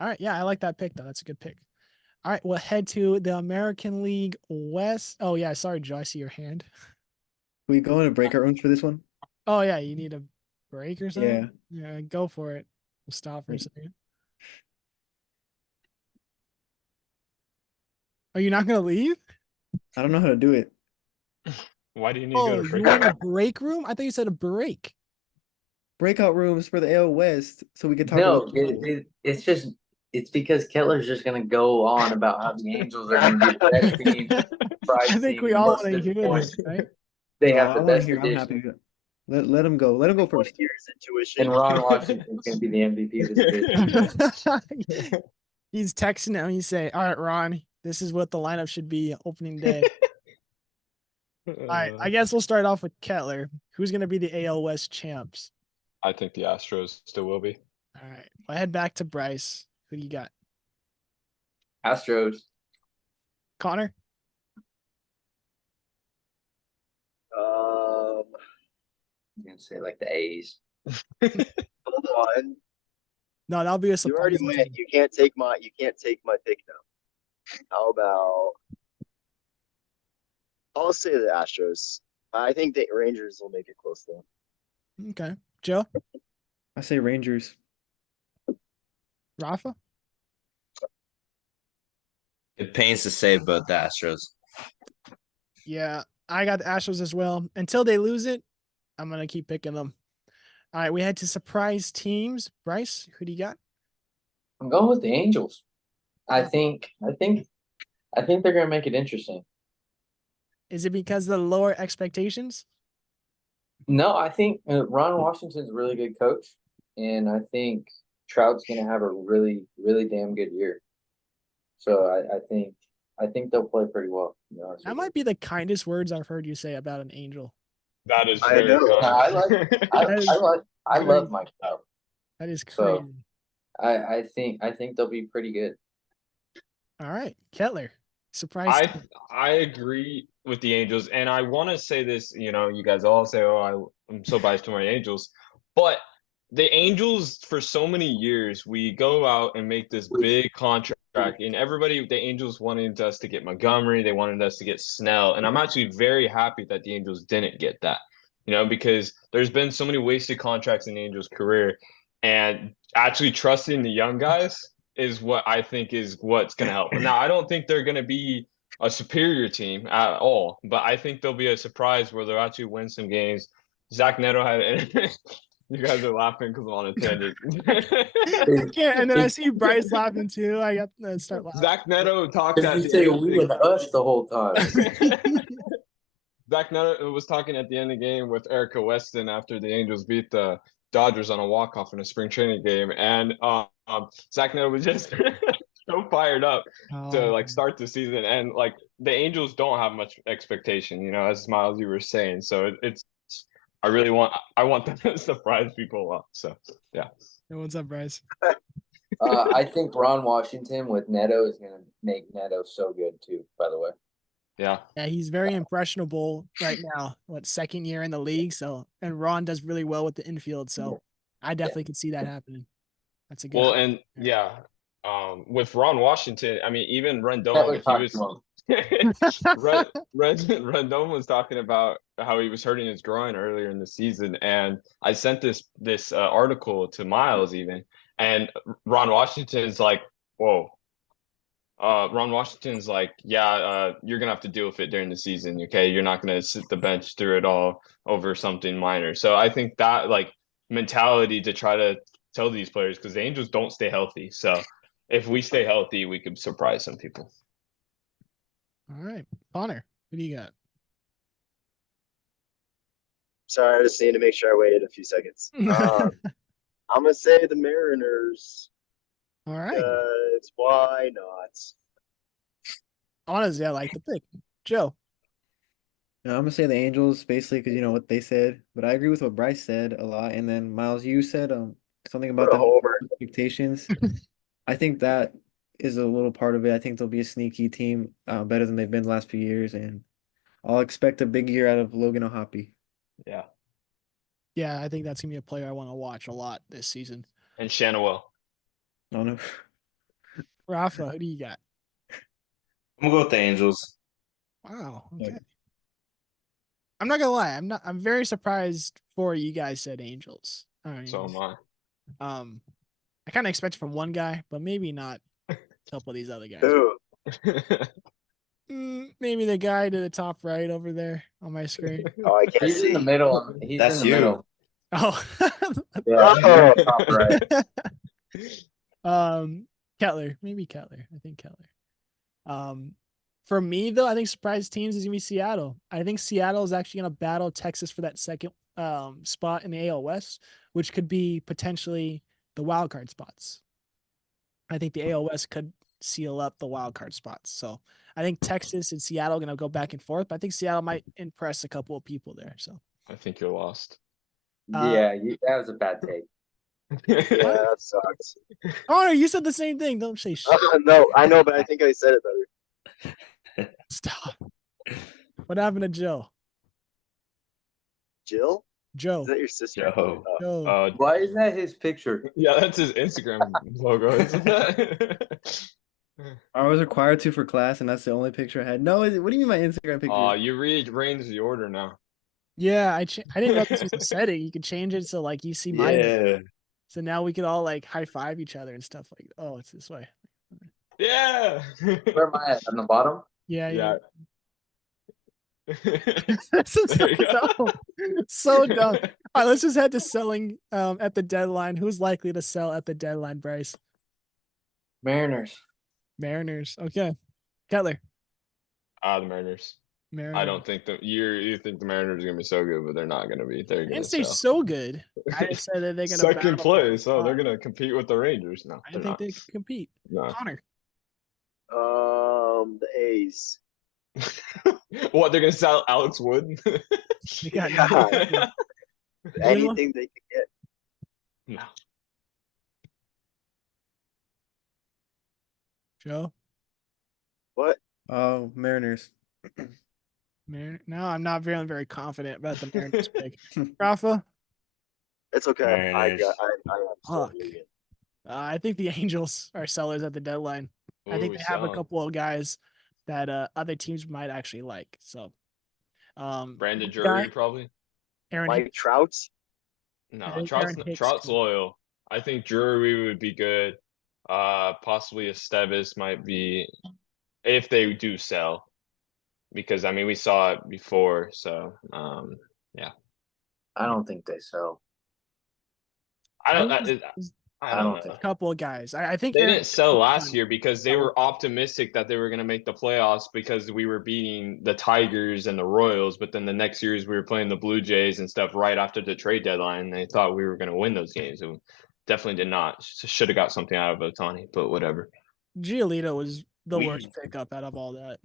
All right. Yeah, I like that pick, though. That's a good pick. All right. We'll head to the American League West. Oh, yeah. Sorry, Joe. I see your hand. We going to break our rooms for this one? Oh, yeah. You need a break or something? Yeah. Yeah, go for it. We'll stop for a second. Are you not going to leave? I don't know how to do it. Why do you need to go Oh, to you break? want a break room? I thought you said a break. Breakout rooms for the AL West so we can talk about it's because Kettler's just gonna go on about how the Angels are gonna be the best team. I think we all want to hear this, right? They No, have I the wanna best hear. I'm happy. addition, Let him go. Let him go first. 20 years intuition. and Ron Washington's gonna be the MVP of this division. He's texting him. He say, "All right, Ron, this is what the lineup should be opening day." All right, I guess we'll start off with Kettler. Who's going to be the AL West champs? I think the Astros still will be. All right, I'll head back to Bryce. Who do you got? Astros. Connor? I'm gonna say like the A's. hold on. No, that'll be a You already surprise. went. You can't take my pick now. How about I'll say the Astros. I think the Rangers will make it close though. Okay. Joe? I say Rangers. Rafa? It pains to say, but the Astros. Yeah, I got the Astros as well. Until they lose it, I'm going to keep picking them. All right, we head to surprise teams. Bryce, who do you got? I'm going with the Angels. I think they're gonna make it interesting. Is it because of the lower expectations? No, I think Ron Washington's a really good coach, and I think Trout's gonna have a really, really damn good year. So I think they'll play pretty well. To be honest That with might be the kindest words I've heard you say about an Angel. That is I very know. you. kind. I love Mike Trout. That is crazy. So I think they'll be pretty good. All right, Kettler. Surprise. I agree with the Angels, and I want to say this. You know, you guys all say, "Oh, I'm so biased to my Angels," but the Angels, for so many years, we go out and make this big contract, and everybody, the Angels wanted us to get Montgomery, they wanted us to get Snell, and I'm actually very happy that the Angels didn't get that. You know, because there's been so many wasted contracts in the Angels' career, and actually trusting the young guys is what I think is what's going to help. Now, I don't think they're going to be a superior team at all, but I think they'll be a surprise where they'll actually win some games. Zach Neto had you guys are laughing because I'm on a tangent. I can't, and then I see Bryce laughing too. I got to start laughing. Zach Neto talked at You the say end we with us the whole time. Zach Neto was talking at the end of the game with Erica Weston after the Angels beat the Dodgers on a walk-off in a spring training game, and Zach Neto was just so fired up to like start the season, and like the Angels don't have much expectation, you know, as Miles you were saying. So it's I want them to surprise people a lot. So yeah. Hey, what's up, Bryce? I think Ron Washington with Neto is gonna make Neto so good too. By the way. Yeah. Yeah, he's very impressionable right now. What, second year in the league? So, and Ron does really well with the infield. So, I definitely could see that happening. That's a good. Well, and yeah, with Ron Washington, I mean, even Rendon, Kettler he talked was to him. Rendon was talking about how he was hurting his groin earlier in the season, and I sent this article to Miles even, and Ron Washington's like, "Whoa." Ron Washington's like, "Yeah, you're gonna have to deal with it during the season. Okay, you're not gonna sit the bench through it all over something minor." So I think that like mentality to try to tell these players, because the Angels don't stay healthy. So if we stay healthy, we could surprise some people. All right, Connor, who do you got? Sorry, I just need to make sure I waited a few seconds. I'm gonna say the Mariners. All right. Why not? Honestly, I like the pick. Joe. No, I'm gonna say the Angels basically because you know what they said, but I agree with what Bryce said a lot. And then Miles, you said something about For a the homer. expectations. I think that is a little part of it. I think they'll be a sneaky team, better than they've been the last few years, and I'll expect a big year out of Logan O'Hoppe. Yeah. Yeah, I think that's gonna be a player I want to watch a lot this season. And Shanawell. I don't know. Rafa, who do you got? I'm gonna go with the Angels. Wow. Yeah. Okay. I'm not gonna lie. I'm very surprised for you guys said Angels. I mean, So am I. I kind of expect it from one guy, but maybe not a couple of these other guys. Who? Maybe the guy to the top right over there on my screen. Oh, I can't He's see. in the middle. He's That's in the you. middle. Oh. Yeah, Oh. top right. Kettler. Maybe Kettler. I think Kettler. For me though, I think surprise teams is gonna be Seattle. I think Seattle is actually gonna battle Texas for that second spot in the AL West, which could be potentially the wild card spots. I think the AL West could seal up the wild card spots. So I think Texas and Seattle are going to go back and forth, but I think Seattle might impress a couple of people there. So I think you're lost. Yeah, that was a bad take. Yeah, that sucks. Connor, you said the same thing. Don't say shit. No, I know, but I think I said it better. Stop. What happened to Joe? Jill? Joe. Is that your sister? Yo. Joe. Why is that his picture? Yeah, that's his Instagram logo, isn't that? I was required to for class, and that's the only picture I had. No, what do you mean my Instagram picture? Oh, you rearranged the order now. Yeah, I didn't know this was a setting. You could change it so like you see my Yeah. so now we could all like high five each other and stuff like. Oh, it's this way. Yeah. Where am I at? On the bottom? Yeah. Yeah. This is so There you go. dumb. So dumb. All right, let's just head to selling at the deadline. Who's likely to sell at the deadline, Bryce? Mariners. Mariners. Okay. Kettler. The Mariners. Mariners. I don't think you think the Mariners are gonna be so good, but they're not gonna be. They're I gonna didn't say sell. so good. I just said that they're gonna Second battle for the place. Oh, they're spot. gonna compete with the Rangers. No, I they're think not. they can compete. No. Connor. The A's. What, they're gonna sell Alex Wood? You got Yeah. nothing. Anything they can get. No. Joe. What? Oh, Mariners. No, I'm not feeling very confident about the Mariners pick. Rafa. It's okay. I Mariners. am still Fuck. reading it. I think the Angels are sellers at the deadline. I think Ooh, they have a selling. couple of guys that other teams might actually like. So, Brandon guy- Drury probably. Aaron Mike Hicks. Trout? No, I think Trout's Aaron Hicks Trout's could- loyal. I think Drury would be good. Possibly Estevez might be if they do sell, because I mean we saw it before. So I don't think they sell. I don't. think I I don't don't know. think a couple of guys. I think They Aaron didn't Hicks sell could last find- year because they were optimistic that they were going to make the playoffs because we were beating the Tigers and the Royals. But then the next years we were playing the Blue Jays and stuff right after the trade deadline. They thought we were going to win those games. And definitely did not. Should have got something out of Ohtani, but whatever. Giolito was the We- worst pickup out of all that.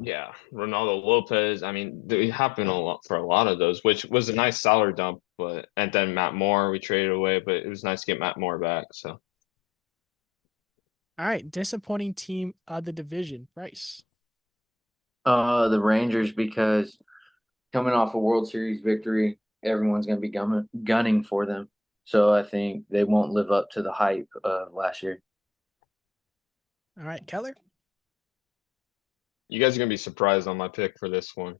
Yeah, Ronaldo Lopez. I mean, it happened a lot for a lot of those, which was a nice salary dump. But and then Matt Moore we traded away, but it was nice to get Matt Moore back. So. All right, disappointing team of the division, Bryce. The Rangers, because coming off a World Series victory, everyone's going to be gunning for them. So I think they won't live up to the hype of last year. All right, Kettler. You guys are gonna be surprised on my pick for this one.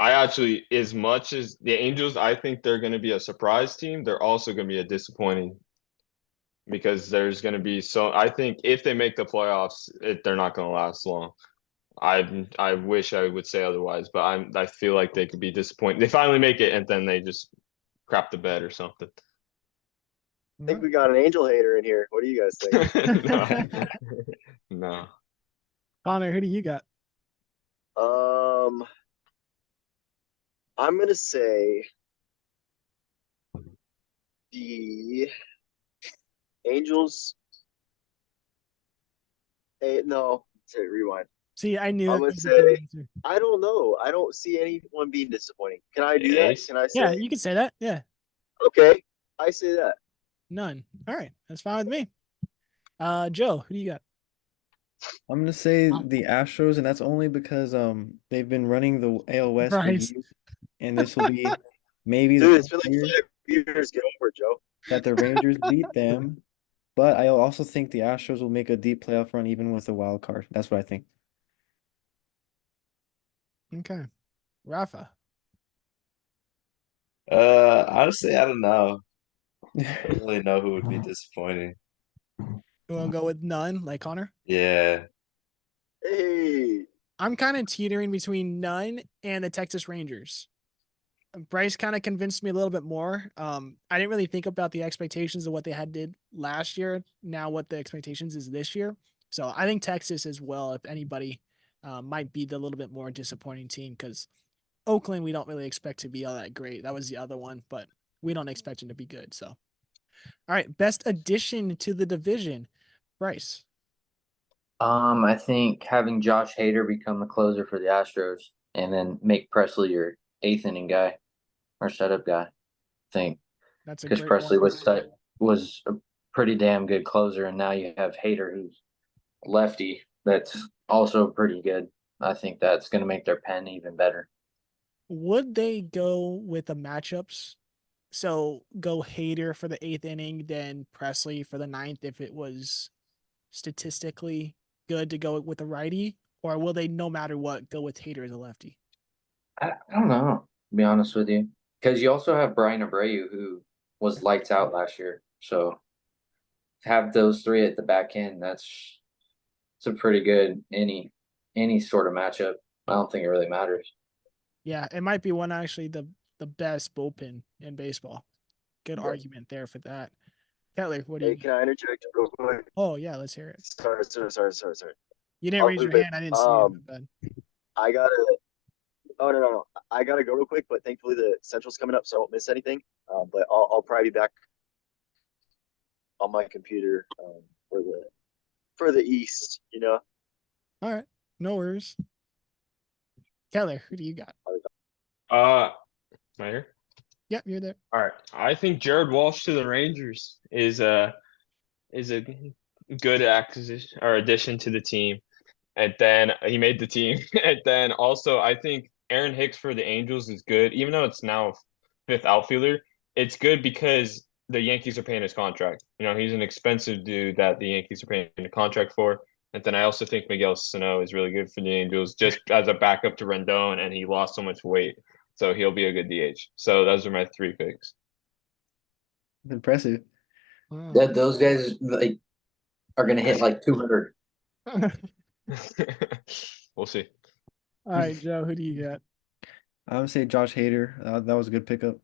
I actually, as much as the Angels, I think they're gonna be a surprise team. They're also gonna be a disappointing because there's gonna be I think if they make the playoffs, they're not gonna last long. I wish I would say otherwise, but I feel like they could be disappointed. They finally make it and then they just crap the bed or something. I think we got an Angel hater in here. What do you guys think? No. No. Connor, who do you got? I'm gonna say the Angels. No, sorry, rewind. See, I knew I that would was a good say- answer. I don't know. I don't see anyone being disappointing. Can I do that? Ace? Can I say? Yeah, you can say that. Yeah, Okay, I say that. none. All right, that's fine with me. Joe, who do you got? I'm gonna say the Astros, and that's only because they've been running the AL West for Bryce. years, and this will be maybe Dude, the it's been first like year 5 years. Get over it, Joe. that the Rangers beat them. But I also think the Astros will make a deep playoff run even with a wild card. That's what I think. Okay, Rafa. Honestly, I don't know. I don't really know who would be disappointing. You want to go with none, like Connor? Yeah. Hey, I'm kind of teetering between none and the Texas Rangers. Bryce kind of convinced me a little bit more. I didn't really think about the expectations of what they had did last year. Now what the expectations is this year. So I think Texas as well, if anybody, might be the little bit more disappointing team because Oakland, we don't really expect to be all that great. That was the other one, but we don't expect them to be good. So, all right, best addition to the division. Bryce. I think having Josh Hader become the closer for the Astros and then make Presley your eighth inning guy or setup guy. I think That's a because great Presley one. was a pretty damn good closer, and now you have Hader, who's a lefty, that's also pretty good. I think that's going to make their pen even better. Would they go with the matchups? So go Hader for the 8th inning, then Presley for the 9th if it was statistically good to go with the righty, or will they no matter what go with Hader as a lefty? I don't know, to be honest with you, because you also have Brian Abreu, who was lights out last year. So have those three at the back end. It's a pretty good any sort of matchup. I don't think it really matters. Yeah, it might be one actually the best bullpen in baseball. Good argument there for that. Kettler, what do Hey, you? can I interject real quick? Oh yeah, let's hear it. Sorry. You didn't I'll raise be your quick. hand. I didn't see it. My bad. I gotta. Oh no. I gotta go real quick, but thankfully the Central's coming up, so I won't miss anything. But I'll probably be back on my computer for the East. You know. All right, no worries. Kettler, who do you got? Am I here? Yep, you're there. All right. I think Jared Walsh to the Rangers is a good acquisition or addition to the team. And then he made the team. And then also I think Aaron Hicks for the Angels is good, even though it's now fifth outfielder. It's good because the Yankees are paying his contract. You know, he's an expensive dude that the Yankees are paying a contract for. And then I also think Miguel Sano is really good for the Angels, just as a backup to Rendon, and he lost so much weight, so he'll be a good DH. So those are my 3 picks. Impressive. Wow. That those guys like are gonna hit like 200. We'll see. All right, Joe, who do you got? I would say Josh Hader. That was a good pickup.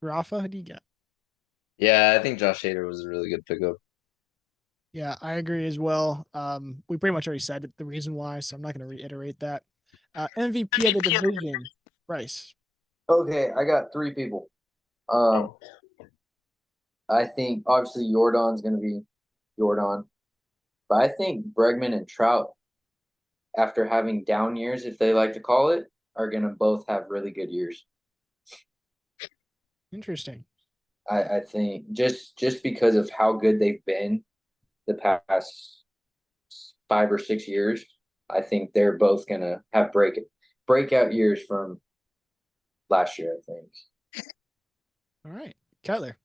Rafa, who do you got? Yeah, I think Josh Hader was a really good pickup. Yeah, I agree as well. We pretty much already said the reason why, so I'm not going to reiterate that. MVP of the division, Bryce. Okay, I got 3 people. I think obviously Jordan's gonna be Jordan, but I think Bregman and Trout, after having down years, if they like to call it, are gonna both have really good years. Interesting. I think just because of how good they've been the past 5 or 6 years, I think they're both gonna have breakout years from last year, I think. All right, Kettler.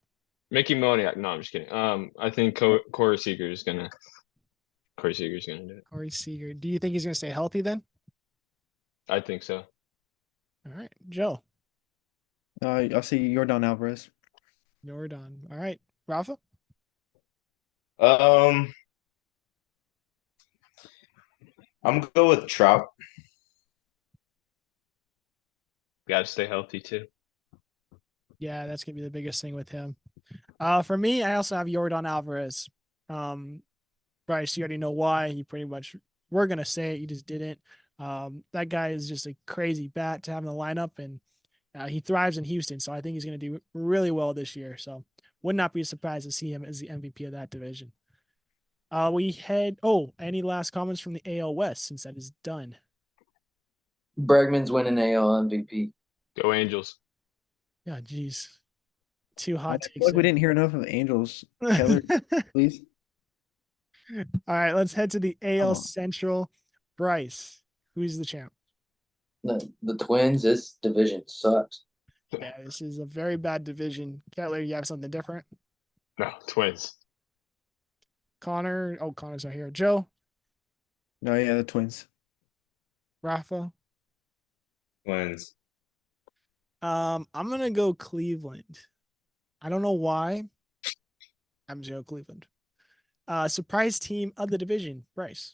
Mickey Moniak. No, I'm just kidding. I think Corey Seager is gonna do it. Corey Seager. Do you think he's going to stay healthy then? I think so. All right, Joe. I'll say Jordan Alvarez. Jordan. All right, Rafa. I'm gonna go with Trout. Got to stay healthy too. Yeah, that's going to be the biggest thing with him. For me, I also have Jordan Alvarez. Bryce, you already know why. You pretty much were going to say it. You just didn't. That guy is just a crazy bat to have in the lineup, and he thrives in Houston. So I think he's going to do really well this year. So would not be surprised to see him as the MVP of that division. Any last comments from the AL West since that is done? Bregman's winning AL MVP. Go Angels. Yeah, geez. 2 hot I takes. feel like we didn't hear enough of Angels. Kettler, please. All right, let's head to the AL on. Central. Bryce, who's the champ? The Twins, this division sucks. Yeah, this is a very bad division. Kettler, you have something different? No, Twins. Connor's not here. Joe, Oh yeah, the Twins. Rafa. Twins. I'm gonna go Cleveland. I don't know why. I'm just going Cleveland. Surprise team of the division, Bryce.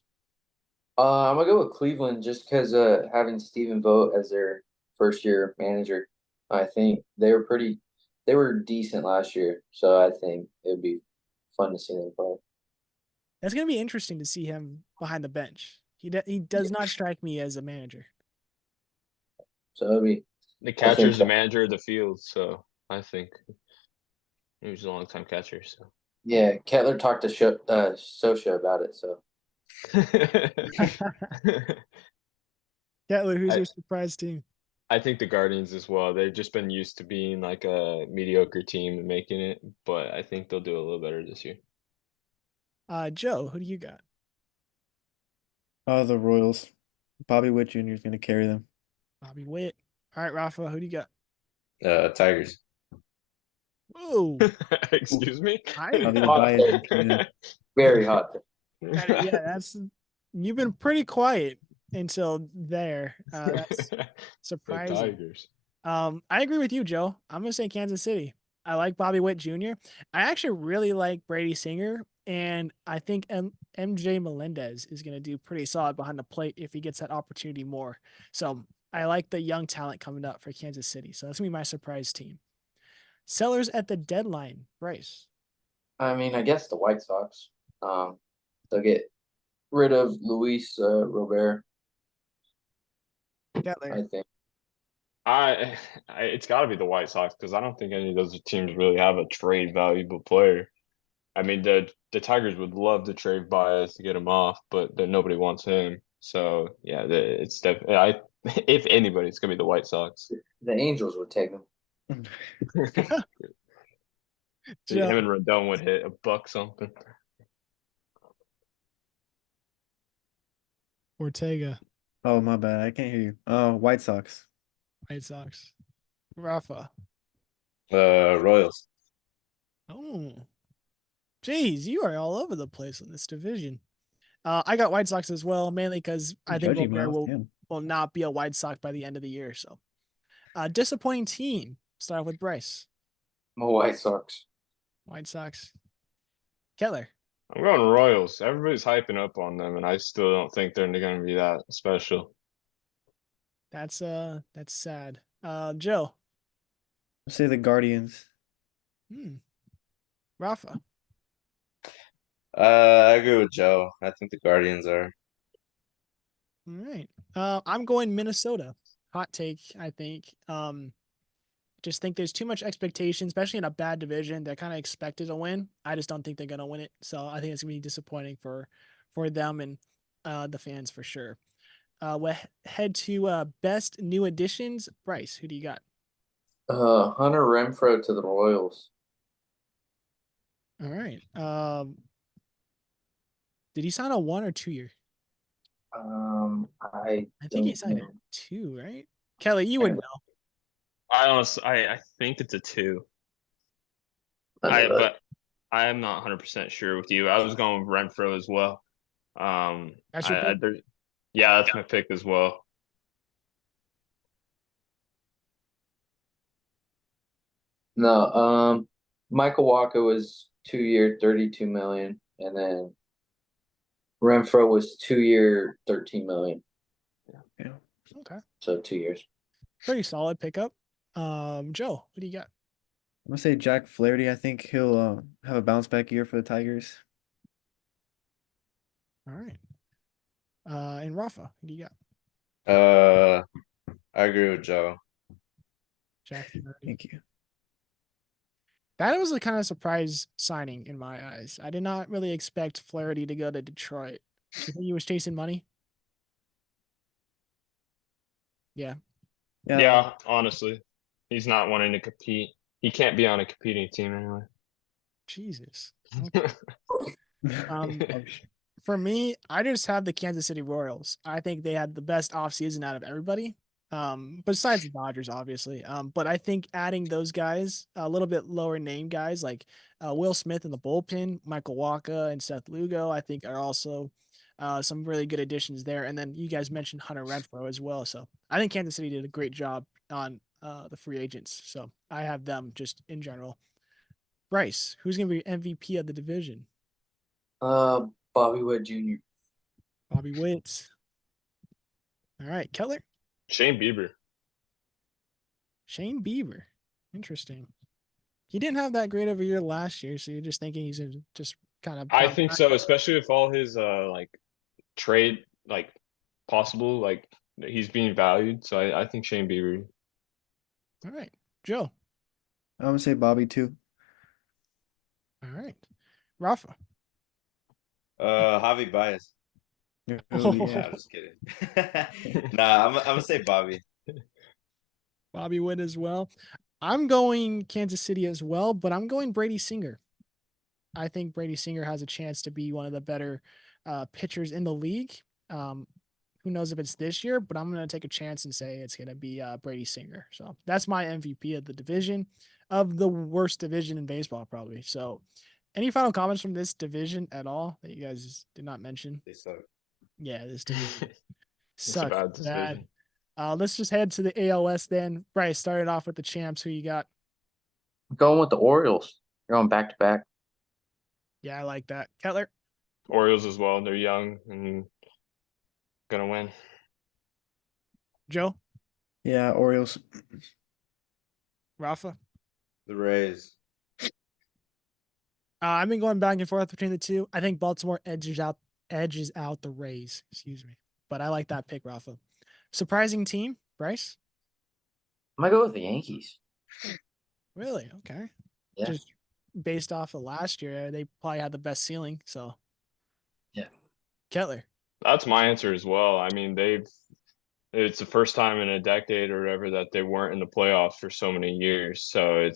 I'm gonna go with Cleveland just because having Stephen Vogt as their first year manager, I think they were decent last year, so I think it would be fun to see them play. That's gonna be interesting to see him behind the bench. He does not strike me as a manager. So it'll be The catcher's the manager of the field, so I think he was a long time catcher. So Yeah, Kettler talked to Sosha about it. So Kettler, who's I- your surprise team? I think the Guardians as well. They've just been used to being like a mediocre team and making it, but I think they'll do a little better this year. Joe, who do you got? Oh, the Royals. Bobby Witt Jr. is gonna carry them. Bobby Witt. All right, Rafa, who do you got? Tigers. Whoa, Excuse me? I Bobby the Hot Bison. take. Yeah. Very hot. yeah, that's you've been pretty quiet until there. That's The surprising. Tigers. I agree with you, Joe. I'm gonna say Kansas City. I like Bobby Witt Jr. I actually really like Brady Singer, and I think MJ Melendez is gonna do pretty solid behind the plate if he gets that opportunity more. So I like the young talent coming up for Kansas City. So that's gonna be my surprise team. Sellers at the deadline, Bryce. I mean, I guess the White Sox. They'll get rid of Luis Robert. Kettler. I think. It's got to be the White Sox because I don't think any of those teams really have a trade valuable player. I mean, the Tigers would love to trade Baez to get him off, but nobody wants him. So yeah, it's definitely. If anybody, it's gonna be the White Sox. The Angels would take him. Joe. Him and Rendon would hit $1 something. Ortega. Oh, my bad. I can't hear you. Oh, White Sox. White Sox. Rafa. Royals. Oh, geez, you are all over the place in this division. I got White Sox as well, mainly because I think Judgy Robert mouth. Damn. will not be a White Sox by the end of the year. So, disappointing team. Start with Bryce. I'm a White Sox. White Sox. Kettler. I'm going Royals. Everybody's hyping up on them, and I still don't think they're going to be that special. That's sad. Joe. I'll say the Guardians. Rafa. I agree with Joe. I think the Guardians are. All right. I'm going Minnesota. Hot take, I think. Just think there's too much expectation, especially in a bad division. They're kind of expected to win. I just don't think they're gonna win it. So I think it's gonna be disappointing for them and the fans for sure. We'll head to best new additions. Bryce, who do you got? Hunter Renfroe to the Royals. All right. Did he sign a 1 or 2 year? I think he don't signed know. a 2, right? Kelly, you would know. I think it's a 2. But I am not 100% sure with you. I was going with Renfro as well. That's your pick? Yeah, that's my pick as well. No, Michael Walker was 2-year, 32 million, and then Renfro was 2-year, 13 million. Yeah. Okay. So 2 years. Pretty solid pickup. Joe, what do you got? I'm gonna say Jack Flaherty. I think he'll have a bounce back year for the Tigers. All right. And Rafa, who do you got? I agree with Joe. Jack Flaherty. Thank you. That was a kind of surprise signing in my eyes. I did not really expect Flaherty to go to Detroit. Do you think he was chasing money? Yeah. Yeah, honestly, he's not wanting to compete. He can't be on a competing team anyway. Jesus. Okay. For me, I just have the Kansas City Royals. I think they had the best offseason out of everybody. Besides the Dodgers, obviously. But I think adding those guys, a little bit lower name guys like Will Smith in the bullpen, Michael Wacha and Seth Lugo, I think are also some really good additions there. And then you guys mentioned Hunter Renfroe as well. So I think Kansas City did a great job on the free agents. So I have them just in general. Bryce, who's going to be MVP of the division? Bobby Witt Jr. Bobby Witt. All right, Kettler. Shane Bieber. Shane Bieber. Interesting. He didn't have that great of a year last year, so you're just thinking he's just kind of. I think so, especially with all his like trade possible he's being valued. So I think Shane Bieber. All right, Joe. I'm gonna say Bobby too. All right. Rafa. Javi Baez. Oh, Nah, yeah. I'm just kidding. Nah, I'm gonna say Bobby. Bobby Witt as well. I'm going Kansas City as well, but I'm going Brady Singer. I think Brady Singer has a chance to be one of the better pitchers in the league. Who knows if it's this year, but I'm going to take a chance and say it's going to be Brady Singer. So that's my MVP of the division, of the worst division in baseball, probably. So, any final comments from this division at all that you guys did not mention? They suck. Yeah, this division It's a sucks bad bad. decision. Let's just head to the ALS then. Bryce, started off with the champs. Who you got? Going with the Orioles. They're going back to back. Yeah, I like that. Kettler, Orioles as well. They're young and gonna win. Joe, Yeah, Orioles. Rafa. The Rays. I've been going back and forth between the two. I think Baltimore edges out the Rays. Excuse me, but I like that pick, Rafa. Surprising team, Bryce. I'm gonna go with the Yankees. Really? Okay. Yeah. Just based off of last year, they probably had the best ceiling. So Yeah. Kettler. That's my answer as well. I mean, it's the first time in a decade or whatever that they weren't in the playoffs for so many years. So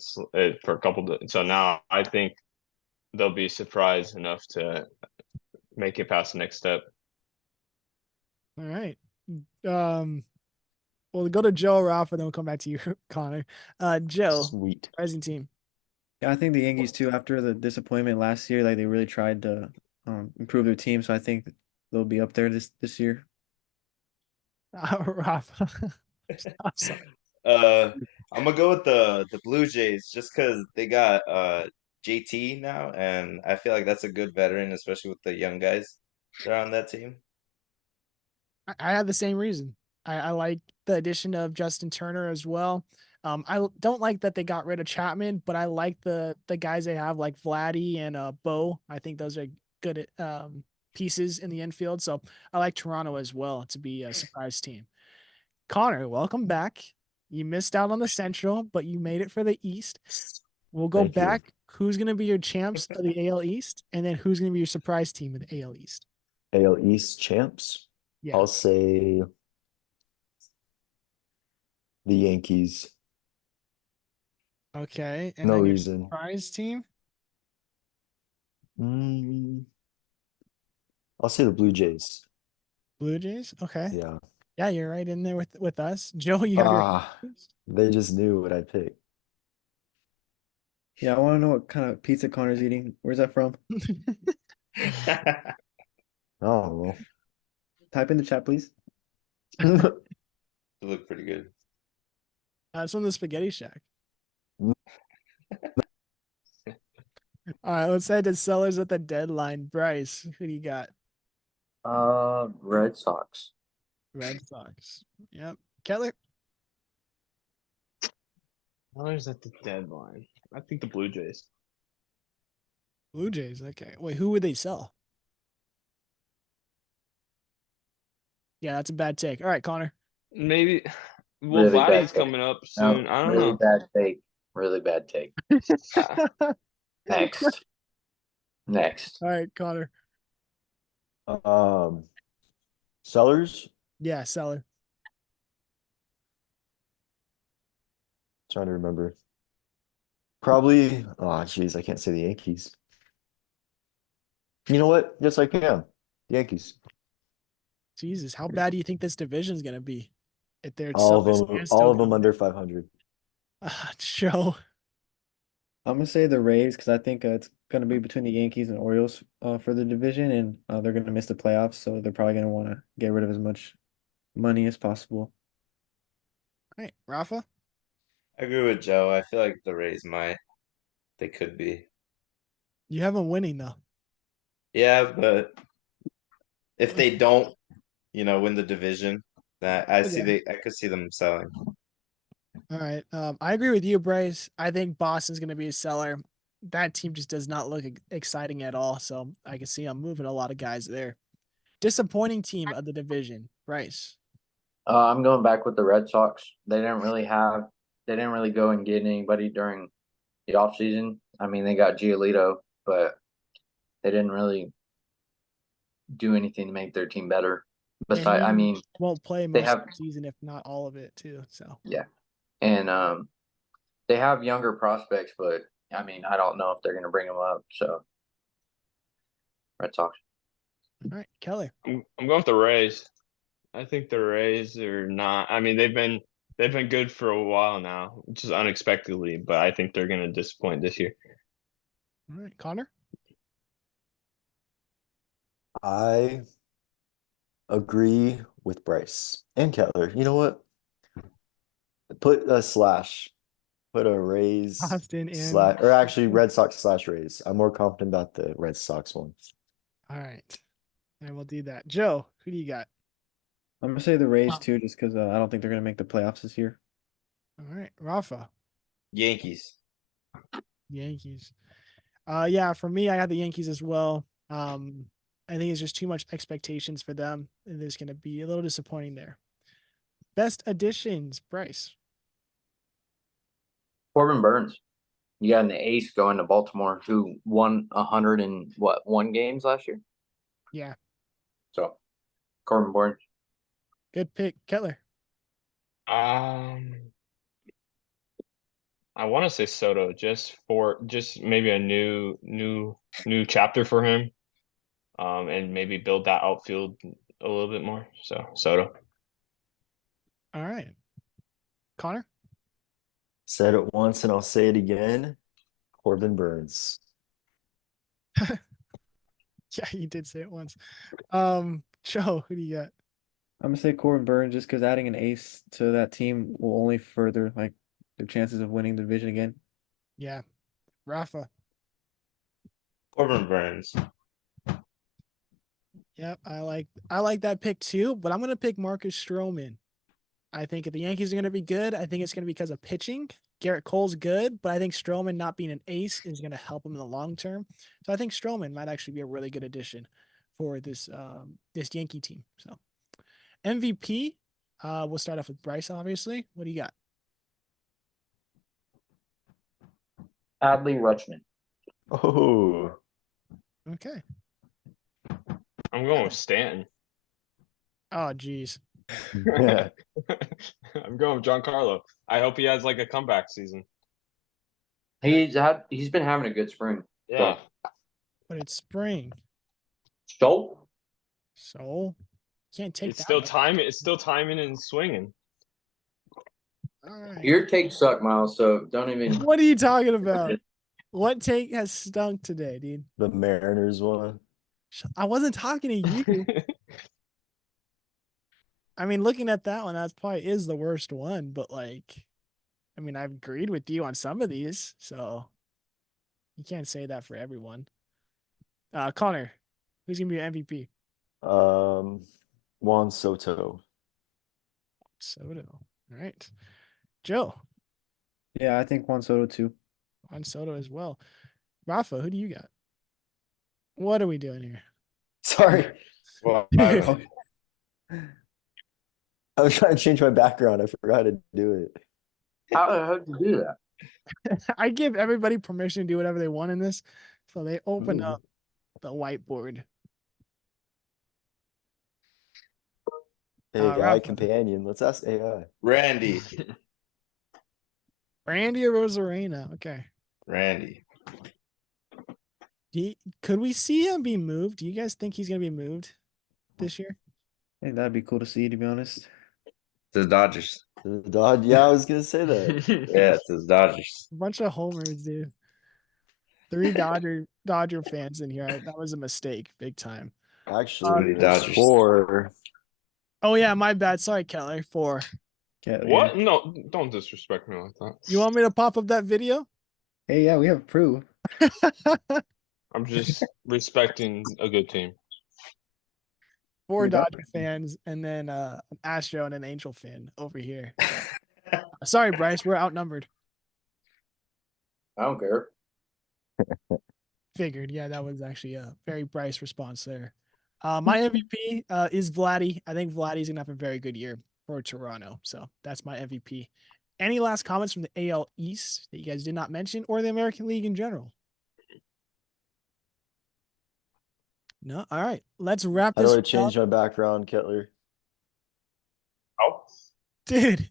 for a couple. So now I think they'll be surprised enough to make it past the next step. All right. We'll go to Joe, Rafa, then we'll come back to you, Connor. Joe, Sweet. surprising team. Yeah, I think the Yankees too. After the disappointment last year, like they really tried to improve their team. So I think they'll be up there this year. Rafa. I'm sorry. I'm gonna go with the Blue Jays just because they got JT now, and I feel like that's a good veteran, especially with the young guys that are on that team. I had the same reason. I like the addition of Justin Turner as well. Don't like that they got rid of Chapman, but I like the guys they have like Vladdy and Bo. I think those are good pieces in the infield. So I like Toronto as well to be a surprise team. Connor, welcome back. You missed out on the Central, but you made it for the East. We'll go Thank you. back. Who's going to be your champs of the AL East, and then who's going to be your surprise team of the AL East? AL East champs. Yeah. I'll say the Yankees. Okay. And No then your reason. surprise team? I'll say the Blue Jays. Blue Jays? Okay. Yeah. Yeah, you're right in there with us. Joe, you have your Ah, they just knew what I'd pick. Yeah, I want to know what kind of pizza Connor's eating. Where's that from? Oh well. Type in the chat, please. They look pretty good. It's from the Spaghetti Shack. All right, let's head to sellers at the deadline. Bryce, who do you got? Red Sox. Red Sox. Yep. Kettler? Others at the deadline. I think the Blue Jays. Blue Jays. Okay. Wait, who would they sell? Yeah, that's a bad take. All right, Connor. Maybe. Well, Really bad Vladdy's take. coming up No, soon. I don't really know. bad take. Really bad take. Next. Next. All right, Connor. Sellers. Yeah, seller. Trying to remember. Probably. Oh, geez, I can't say the Yankees. You know what? Yes, I can. The Yankees. Jesus, how bad do you think this division is going to be? If they're All of sellers them. and All still of them coming under 500. Joe. I'm gonna say the Rays because I think it's gonna be between the Yankees and Orioles for the division, and they're gonna miss the playoffs, so they're probably gonna want to get rid of as much money as possible. All right, Rafa. I agree with Joe. I feel like the Rays might. They could be. You have them winning though. Yeah, but if they don't, win the division, that I could see them selling. All right. I agree with you, Bryce. I think Boston's going to be a seller. That team just does not look exciting at all. So I can see I'm moving a lot of guys there. Disappointing team of the division, Bryce. I'm going back with the Red Sox. They didn't really go and get anybody during the offseason. I mean, they got Giolito, but They didn't really do anything to make their team better. And Besides, I he mean, won't play they most have of the season, if not all of it, too. So and they have younger prospects, but I mean, I don't know if they're going to bring them up. So, Red Sox. all right, Keller. I'm going with the Rays. I think the Rays are not. I mean, they've been good for a while now, just unexpectedly. But I think they're going to disappoint this year. All right, Connor. I agree with Bryce and Kettler. You know what? Put a slash. Put a Rays Austin and slash, or actually Red Sox slash Rays. I'm more confident about the Red Sox one. all right, and we'll do that. Joe, who do you got? I'm gonna say the Rays too, just because I don't think they're gonna make the playoffs this year. All right, Rafa. Yankees. Yankees. Yeah, for me, I got the Yankees as well. I think it's just too much expectations for them, and it's going to be a little disappointing there. Best additions, Bryce. Corbin Burns. You got an ace going to Baltimore who won 101 games last year. Yeah, So, Corbin Burns. good pick, Kettler. I want to say Soto just maybe a new chapter for him, and maybe build that outfield a little bit more. So Soto. All right, Connor. Said it once and I'll say it again. Corbin Burns. Yeah, you did say it once. Joe, who do you got? I'm gonna say Corbin Burns just because adding an ace to that team will only further like their chances of winning the division again. Yeah, Rafa. Corbin Burns. Yep, I like that pick too, but I'm gonna pick Marcus Stroman. I think if the Yankees are gonna be good, I think it's gonna be because of pitching. Garrett Cole's good, but I think Stroman not being an ace is gonna help him in the long term. So I think Stroman might actually be a really good addition for this this Yankee team. So MVP, we'll start off with Bryce, obviously. What do you got? Adley Rutschman. Oh, Okay. I'm going with Stanton. Oh, geez. yeah. I'm going with Giancarlo. I hope he has like a comeback season. He's been having a good spring. Yeah. But it's spring, So, so can't take It's that still one. timing. It's still timing and swinging. All right. your takes suck, Miles. So don't even. What are you talking about? What take has stunk today, dude? The Mariners one. I wasn't talking to you. I mean, looking at that one, that probably is the worst one, but like, I mean, I've agreed with you on some of these, so you can't say that for everyone. Connor, who's gonna be your MVP? Juan Soto. Soto. All right. Joe, Yeah, I think Juan Soto too. on Soto as well. Rafa, who do you got? What are we doing here? Sorry. Well, I was trying to change my background. I forgot to do it. How'd you do that? I give everybody permission to do whatever they want in this. So they open Ooh. up the whiteboard. AI Rafa. companion. Let's ask AI. Randy. Randy or Rosarena? Okay. Randy. Could we see him be moved? Do you guys think he's going to be moved this year? I think that'd be cool to see, to be honest. The Dodgers. The Dodge. Yeah, I was gonna say that. Yeah, it's the Dodgers. A bunch of homers, dude. 3 Dodger fans in here. That was a mistake, big time. Actually, the there's Dodgers. 4. Oh yeah, my bad. Sorry, Kettler. 4. What? No, don't disrespect me like that. You want me to pop up that video? Hey, yeah, we have proof. I'm just respecting a good team. 4 You're done. Dodger fans, and then an Astro and an Angel fan over here. Sorry, Bryce. We're outnumbered. I don't care. Figured. Yeah, that was actually a very Bryce response there. My MVP is Vladdy. I think Vladdy's gonna have a very good year for Toronto. So that's my MVP. Any last comments from the AL East that you guys did not mention, or the American League in general? No. All right. Let's wrap How do this I up. change my background, Kettler? Oh, Dude.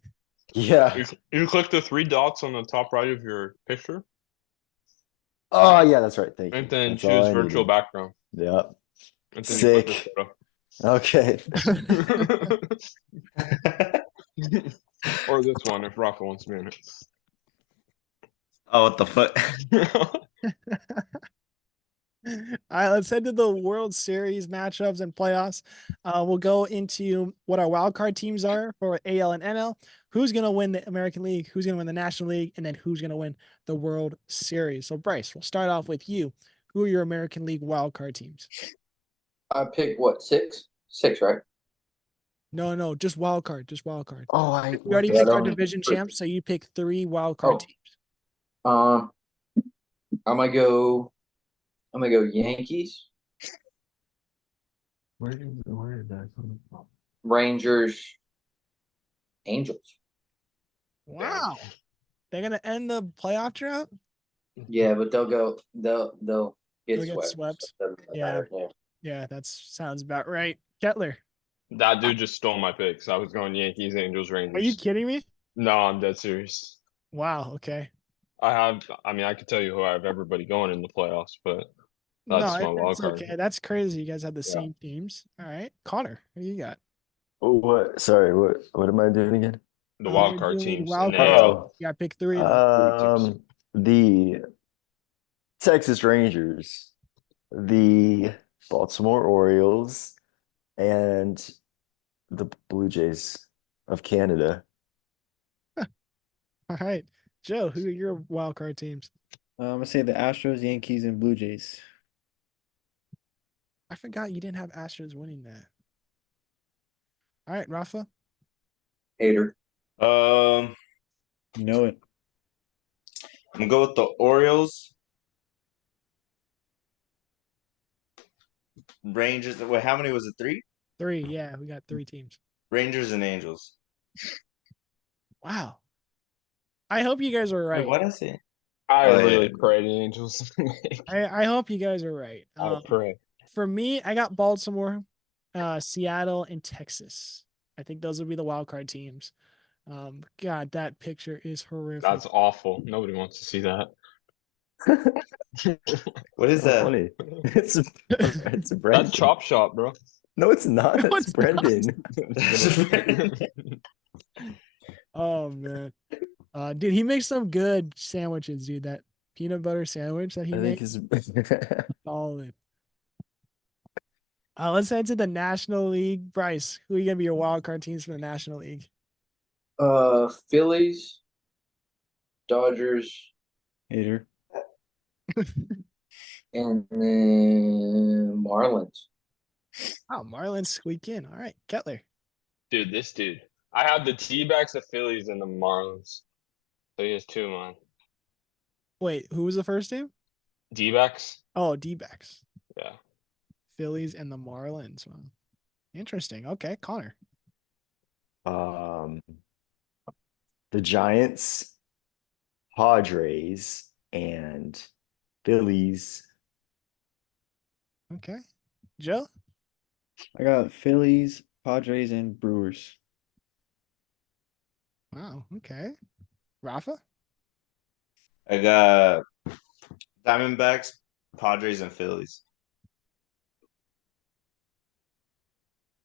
Yeah. you click the three dots on the top right of your picture, Oh, yeah, that's right. Thank you. and then That's all choose I virtual needed. background, Yeah. and then you put this Sick. photo. Okay. Or this one if Rafa wants to be in it. Oh, what the fuck? All right, let's head to the World Series matchups and playoffs. We'll go into what our wild card teams are for AL and NL. Who's going to win the American League? Who's going to win the National League? And then who's going to win the World Series? So, Bryce, we'll start off with you. Who are your American League wild card teams? I picked what, six? Six, right? No, just wild card. Just wild card. Oh, We already Yeah, I picked our don't- division champs, so you pick 3 wild card Oh. teams. I'm gonna go Yankees, where did that come from? Rangers, Angels. Wow. They're going to end the playoff drought? Yeah, but they'll get They'll get swept. swept. So it doesn't Yeah. matter. Yeah. Yeah, that sounds about right. Kettler, That dude just stole my picks. I was going Yankees, Angels, Rangers. are you kidding me? No, I'm dead serious. Wow. Okay. I mean, I could tell you who I have everybody going in the playoffs, but No, that's my wild it's card. okay. That's crazy. You guys have the Yeah. same teams. All right. Connor, what do you got? Oh, what? Sorry, what am I doing again? The wild You're card doing teams wild in card. AL. Oh, You got to pick 3 of them. the Texas Rangers, the Baltimore Orioles, and the Blue Jays of Canada. All right. Joe, who are your wild card teams? I'm gonna say the Astros, Yankees, and Blue Jays. I forgot you didn't have Astros winning that. All right, Rafa. Hater. Um, You know it. I'm gonna go with the Orioles, Rangers. Wait, how many was it? 3? 3. Yeah, we got 3 teams. Rangers and Angels. Wow. I hope you guys are Wait, right. what did I say? I Oh, yeah, really yeah. pray the Angels. I hope you guys are right. I pray. For me, I got Baltimore, Seattle, and Texas. I think those would be the wild card teams. God, that picture is horrific. That's awful. Nobody wants to see that. What is So that? funny. It's Brendan. That's Chop Shop, bro. No, it's not. No, That's it's not. Brendan. Oh man, dude, he makes some good sandwiches, dude. That peanut butter sandwich that he I think makes, his solid. Let's head to the National League. Bryce, who are you gonna be your wild card teams for the National League? Phillies, Dodgers, Hater. and then Marlins. Oh, Marlins squeak in. All right, Kettler. Dude, this dude. I have the T-backs, the Phillies, and the Marlins. So he has 2 of mine. Wait, who was the first team? D-backs? Oh, D-backs. Yeah. Phillies and the Marlins. Wow. Interesting. Okay, Connor. the Giants, Padres, and Phillies. Okay. Joe? I got Phillies, Padres, and Brewers. Wow. Okay. Rafa? I got Diamondbacks, Padres, and Phillies.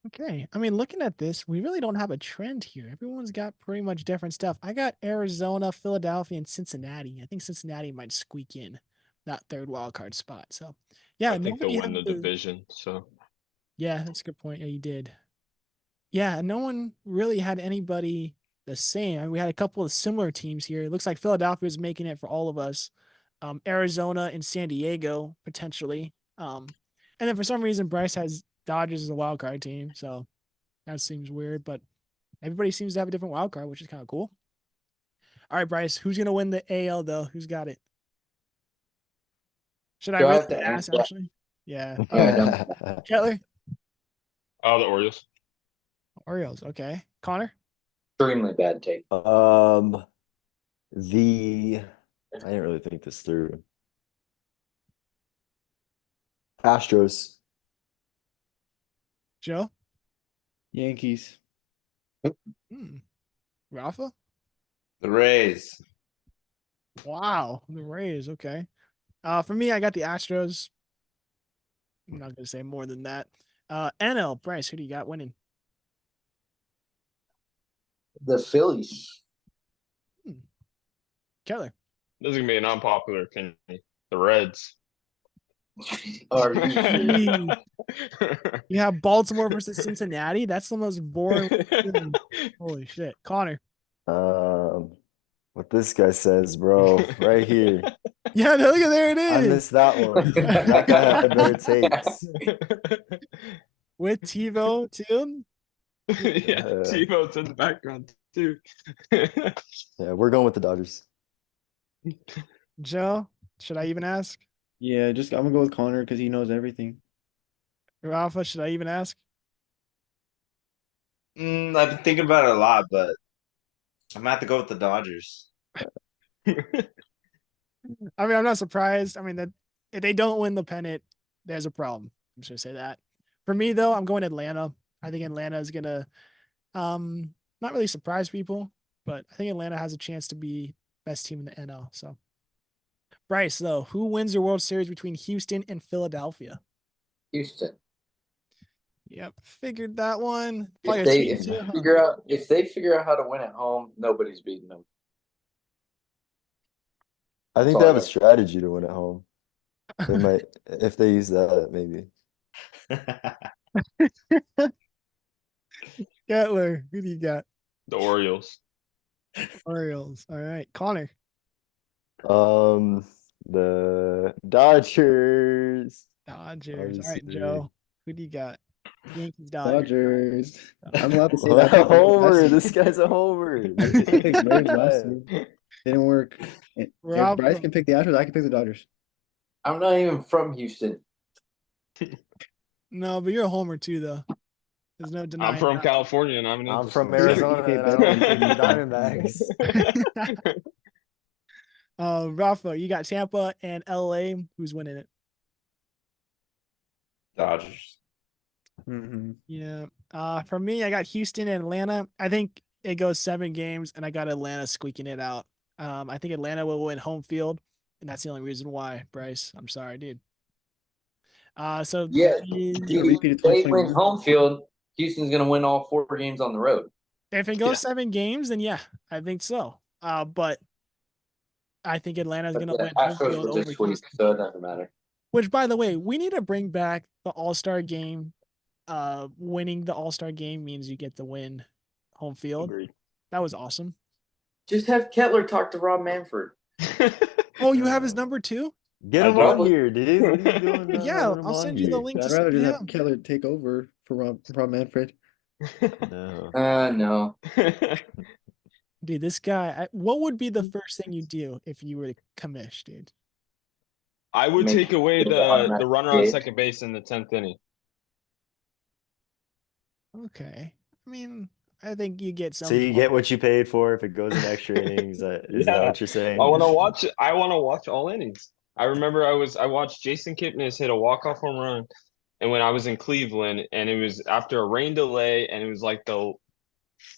Okay. I mean, looking at this, we really don't have a trend here. Everyone's got pretty much different stuff. I got Arizona, Philadelphia, and Cincinnati. I think Cincinnati might squeak in that 3rd wild card spot. So, yeah, I think they'll nobody win the had the. division. So Yeah, that's a good point. Yeah, you did. Yeah, no one really had anybody the same. I mean, we had a couple of similar teams here. It looks like Philadelphia is making it for all of us. Arizona and San Diego potentially. And then for some reason, Bryce has Dodgers as a wild card team. So that seems weird, but everybody seems to have a different wild card, which is kind of cool. All right, Bryce, who's gonna win the AL though? Who's got it? Should I Do I really have to ask answer that? actually? Yeah. Yeah, Kettler? oh, the Orioles. Orioles. Okay. Connor? extremely bad take. I didn't really think this through. Astros. Joe? Yankees. Hmm. Rafa? The Rays. Wow, the Rays. Okay. For me, I got the Astros. I'm not gonna say more than that. NL, Bryce, who do you got winning? The Phillies. Kettler. This is gonna be an unpopular opinion. The Reds. Are you serious? You have Baltimore versus Cincinnati. That's the most boring. Holy shit, Connor. What this guy says, bro, right here. Yeah, no, look at there it I is. missed that one. That guy had better takes. With TiVo too. Yeah, TiVo's in the background too. Yeah, we're going with the Dodgers. Joe, should I even ask? Yeah, I'm gonna go with Connor because he knows everything. Rafa, should I even ask? I've been thinking about it a lot, but I'm gonna have to go with the Dodgers. I mean, I'm not surprised. I mean, that if they don't win the pennant, there's a problem. I'm just gonna say that. For me, though, I'm going Atlanta. I think Atlanta is gonna, not really surprise people, but I think Atlanta has a chance to be best team in the NL. So, Bryce, though, who wins your World Series between Houston and Philadelphia? Houston. Yep, figured that one. If Probably a they, sweet if too, they huh? figure out how to win at home, nobody's beating them. I think all they I have a got. strategy to win at home. They might, if they use that, maybe. Kettler, who do you got? The Orioles. Orioles. All right, Connor. The Dodgers. Dodgers. All right, Obviously. Joe. Who do you got? Yankees, Dodgers. Dodgers. I'm allowed to say What that. I a picked the Braves last homer! year. This guy's a homer. I picked Braves last Yeah. year. Didn't work. If Rafa. Bryce can pick the Astros, I can pick the Dodgers. I'm not even from Houston. No, but you're a homer too, though. There's no denying. I'm from that. California and I'm an I'm Angels from fan. Arizona Okay, and I better don't than pick the me. Diamondbacks. Rafa, you got Tampa and LA. Who's winning it? Dodgers. Mm-hmm. Yeah. For me, I got Houston and Atlanta. I think it goes 7 games, and I got Atlanta squeaking it out. I think Atlanta will win home field, and that's the only reason why. Bryce, I'm sorry, dude. So Yeah, the- Yeah, repeat of they win 2021. home field. Houston's gonna win all 4 games on the road. if it goes Yeah. 7 games, then yeah, I think so. But I think Atlanta's But gonna the win home Astros field will over just sweep, Houston. so it doesn't matter. Which, by the way, we need to bring back the All-Star game. Winning the All-Star game means you get to win home field. Agreed. That was awesome. Just have Kettler talk to Rob Manfred. Oh, you have his number too? Get I him on probably- here, dude. What are you doing? Not Yeah, having him I'll on send you the here? link to I'd send rather to just have him. Kettler take over for Rob Manfred. No. No. Dude, this guy, what would be the first thing you do if you were to commish, dude? I would Make take away it the automatic runner on gate. second base in the 10th inning. Okay. I mean, I think you get some. So you get what you paid for if it goes in extra innings. Is that Yeah. what you're saying? I want to watch it. I want to watch all innings. I remember I watched Jason Kipnis hit a walk-off home run, and when I was in Cleveland, and it was after a rain delay, and it was like the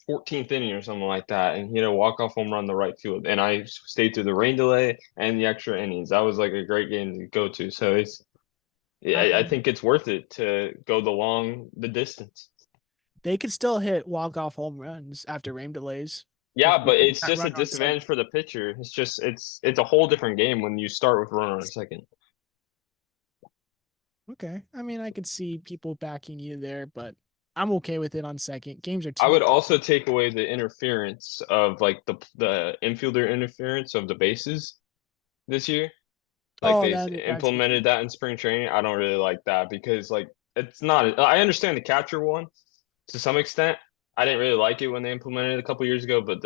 14th inning or something like that, and he hit a walk-off home run the right field, and I stayed through the rain delay and the extra innings. That was like a great game to go to. So I think it's worth it to go the distance. They could still hit walk-off home runs after rain delays. Yeah, but it's That just a runner on disadvantage for the pitcher. It's just it's a whole different game when you start with runner on second. Okay. I mean, I could see people backing you there, but I'm okay with it on second. Games are too. I would also take away the interference of like the infielder interference of the bases this year. Like Oh, they that's implemented that in spring training. I don't really like that because like it's not. I understand the catcher one to some extent. I didn't really like it when they implemented it a couple years ago, but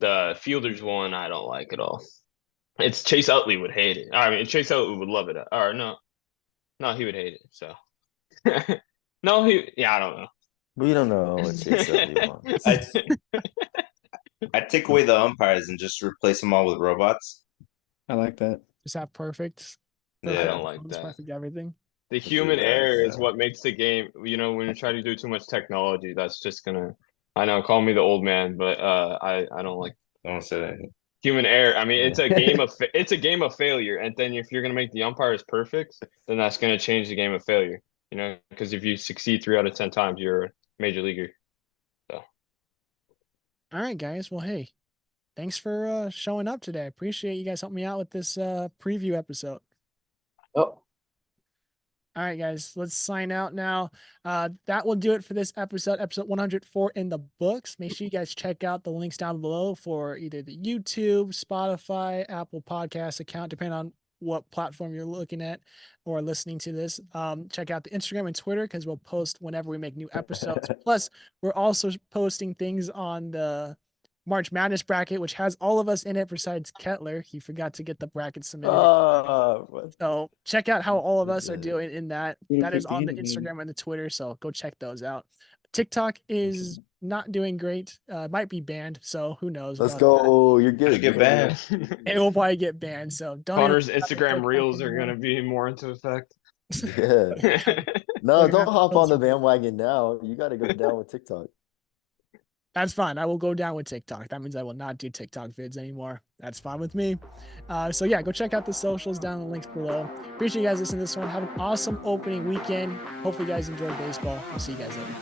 the fielders one I don't like at all. It's Chase Utley would hate it. I mean, Chase Utley would love it. Or no, he would hate it. So no, I don't know. We don't know what Chase Utley wants. I'd take away the umpires and just replace them all with robots. I like that. just have perfect. I Yeah. don't like outcomes, that. perfect everything. The do human that, error is yeah. what makes the game, when you try to do too much technology, that's just gonna, I know, call me the old man, but I don't like Don't say that. human error. I mean, it's a game Yeah. of it's a game of failure, and then if you're gonna make the umpires perfect, then that's gonna change the game of failure. Because if you succeed 3 out of 10 times, you're a major leaguer. So All right, guys. Well, hey, thanks for showing up today. I appreciate you guys helping me out with this preview episode. Oh, All right, guys, let's sign out now. That will do it for this episode 104 in the books. Make sure you guys check out the links down below for either the YouTube, Spotify, Apple Podcast account, depending on what platform you're looking at or listening to this. Check out the Instagram and Twitter because we'll post whenever we make new episodes. Plus, we're also posting things on the March Madness bracket, which has all of us in it besides Kettler. He forgot to get the bracket submitted. What? So check out how all of us are Yeah. doing in that. Little That is quick on the game, man. Instagram and the Twitter. So go check those out. TikTok is not doing great. Might be banned. So who knows? Let's about that. go. You're good. Should get You're good. banned. It will probably get banned. So don't. Connor's even Instagram reels are gonna be more into effect. Yeah. No, We're gonna don't have to hop post on the it. bandwagon now. You got to go down with TikTok. That's fine. I will go down with TikTok. That means I will not do TikTok vids anymore. That's fine with me. So yeah, go check out the socials down in the links below. Appreciate you guys listening to this one. Have an awesome opening weekend. Hopefully you guys enjoyed baseball. We'll see you guys later.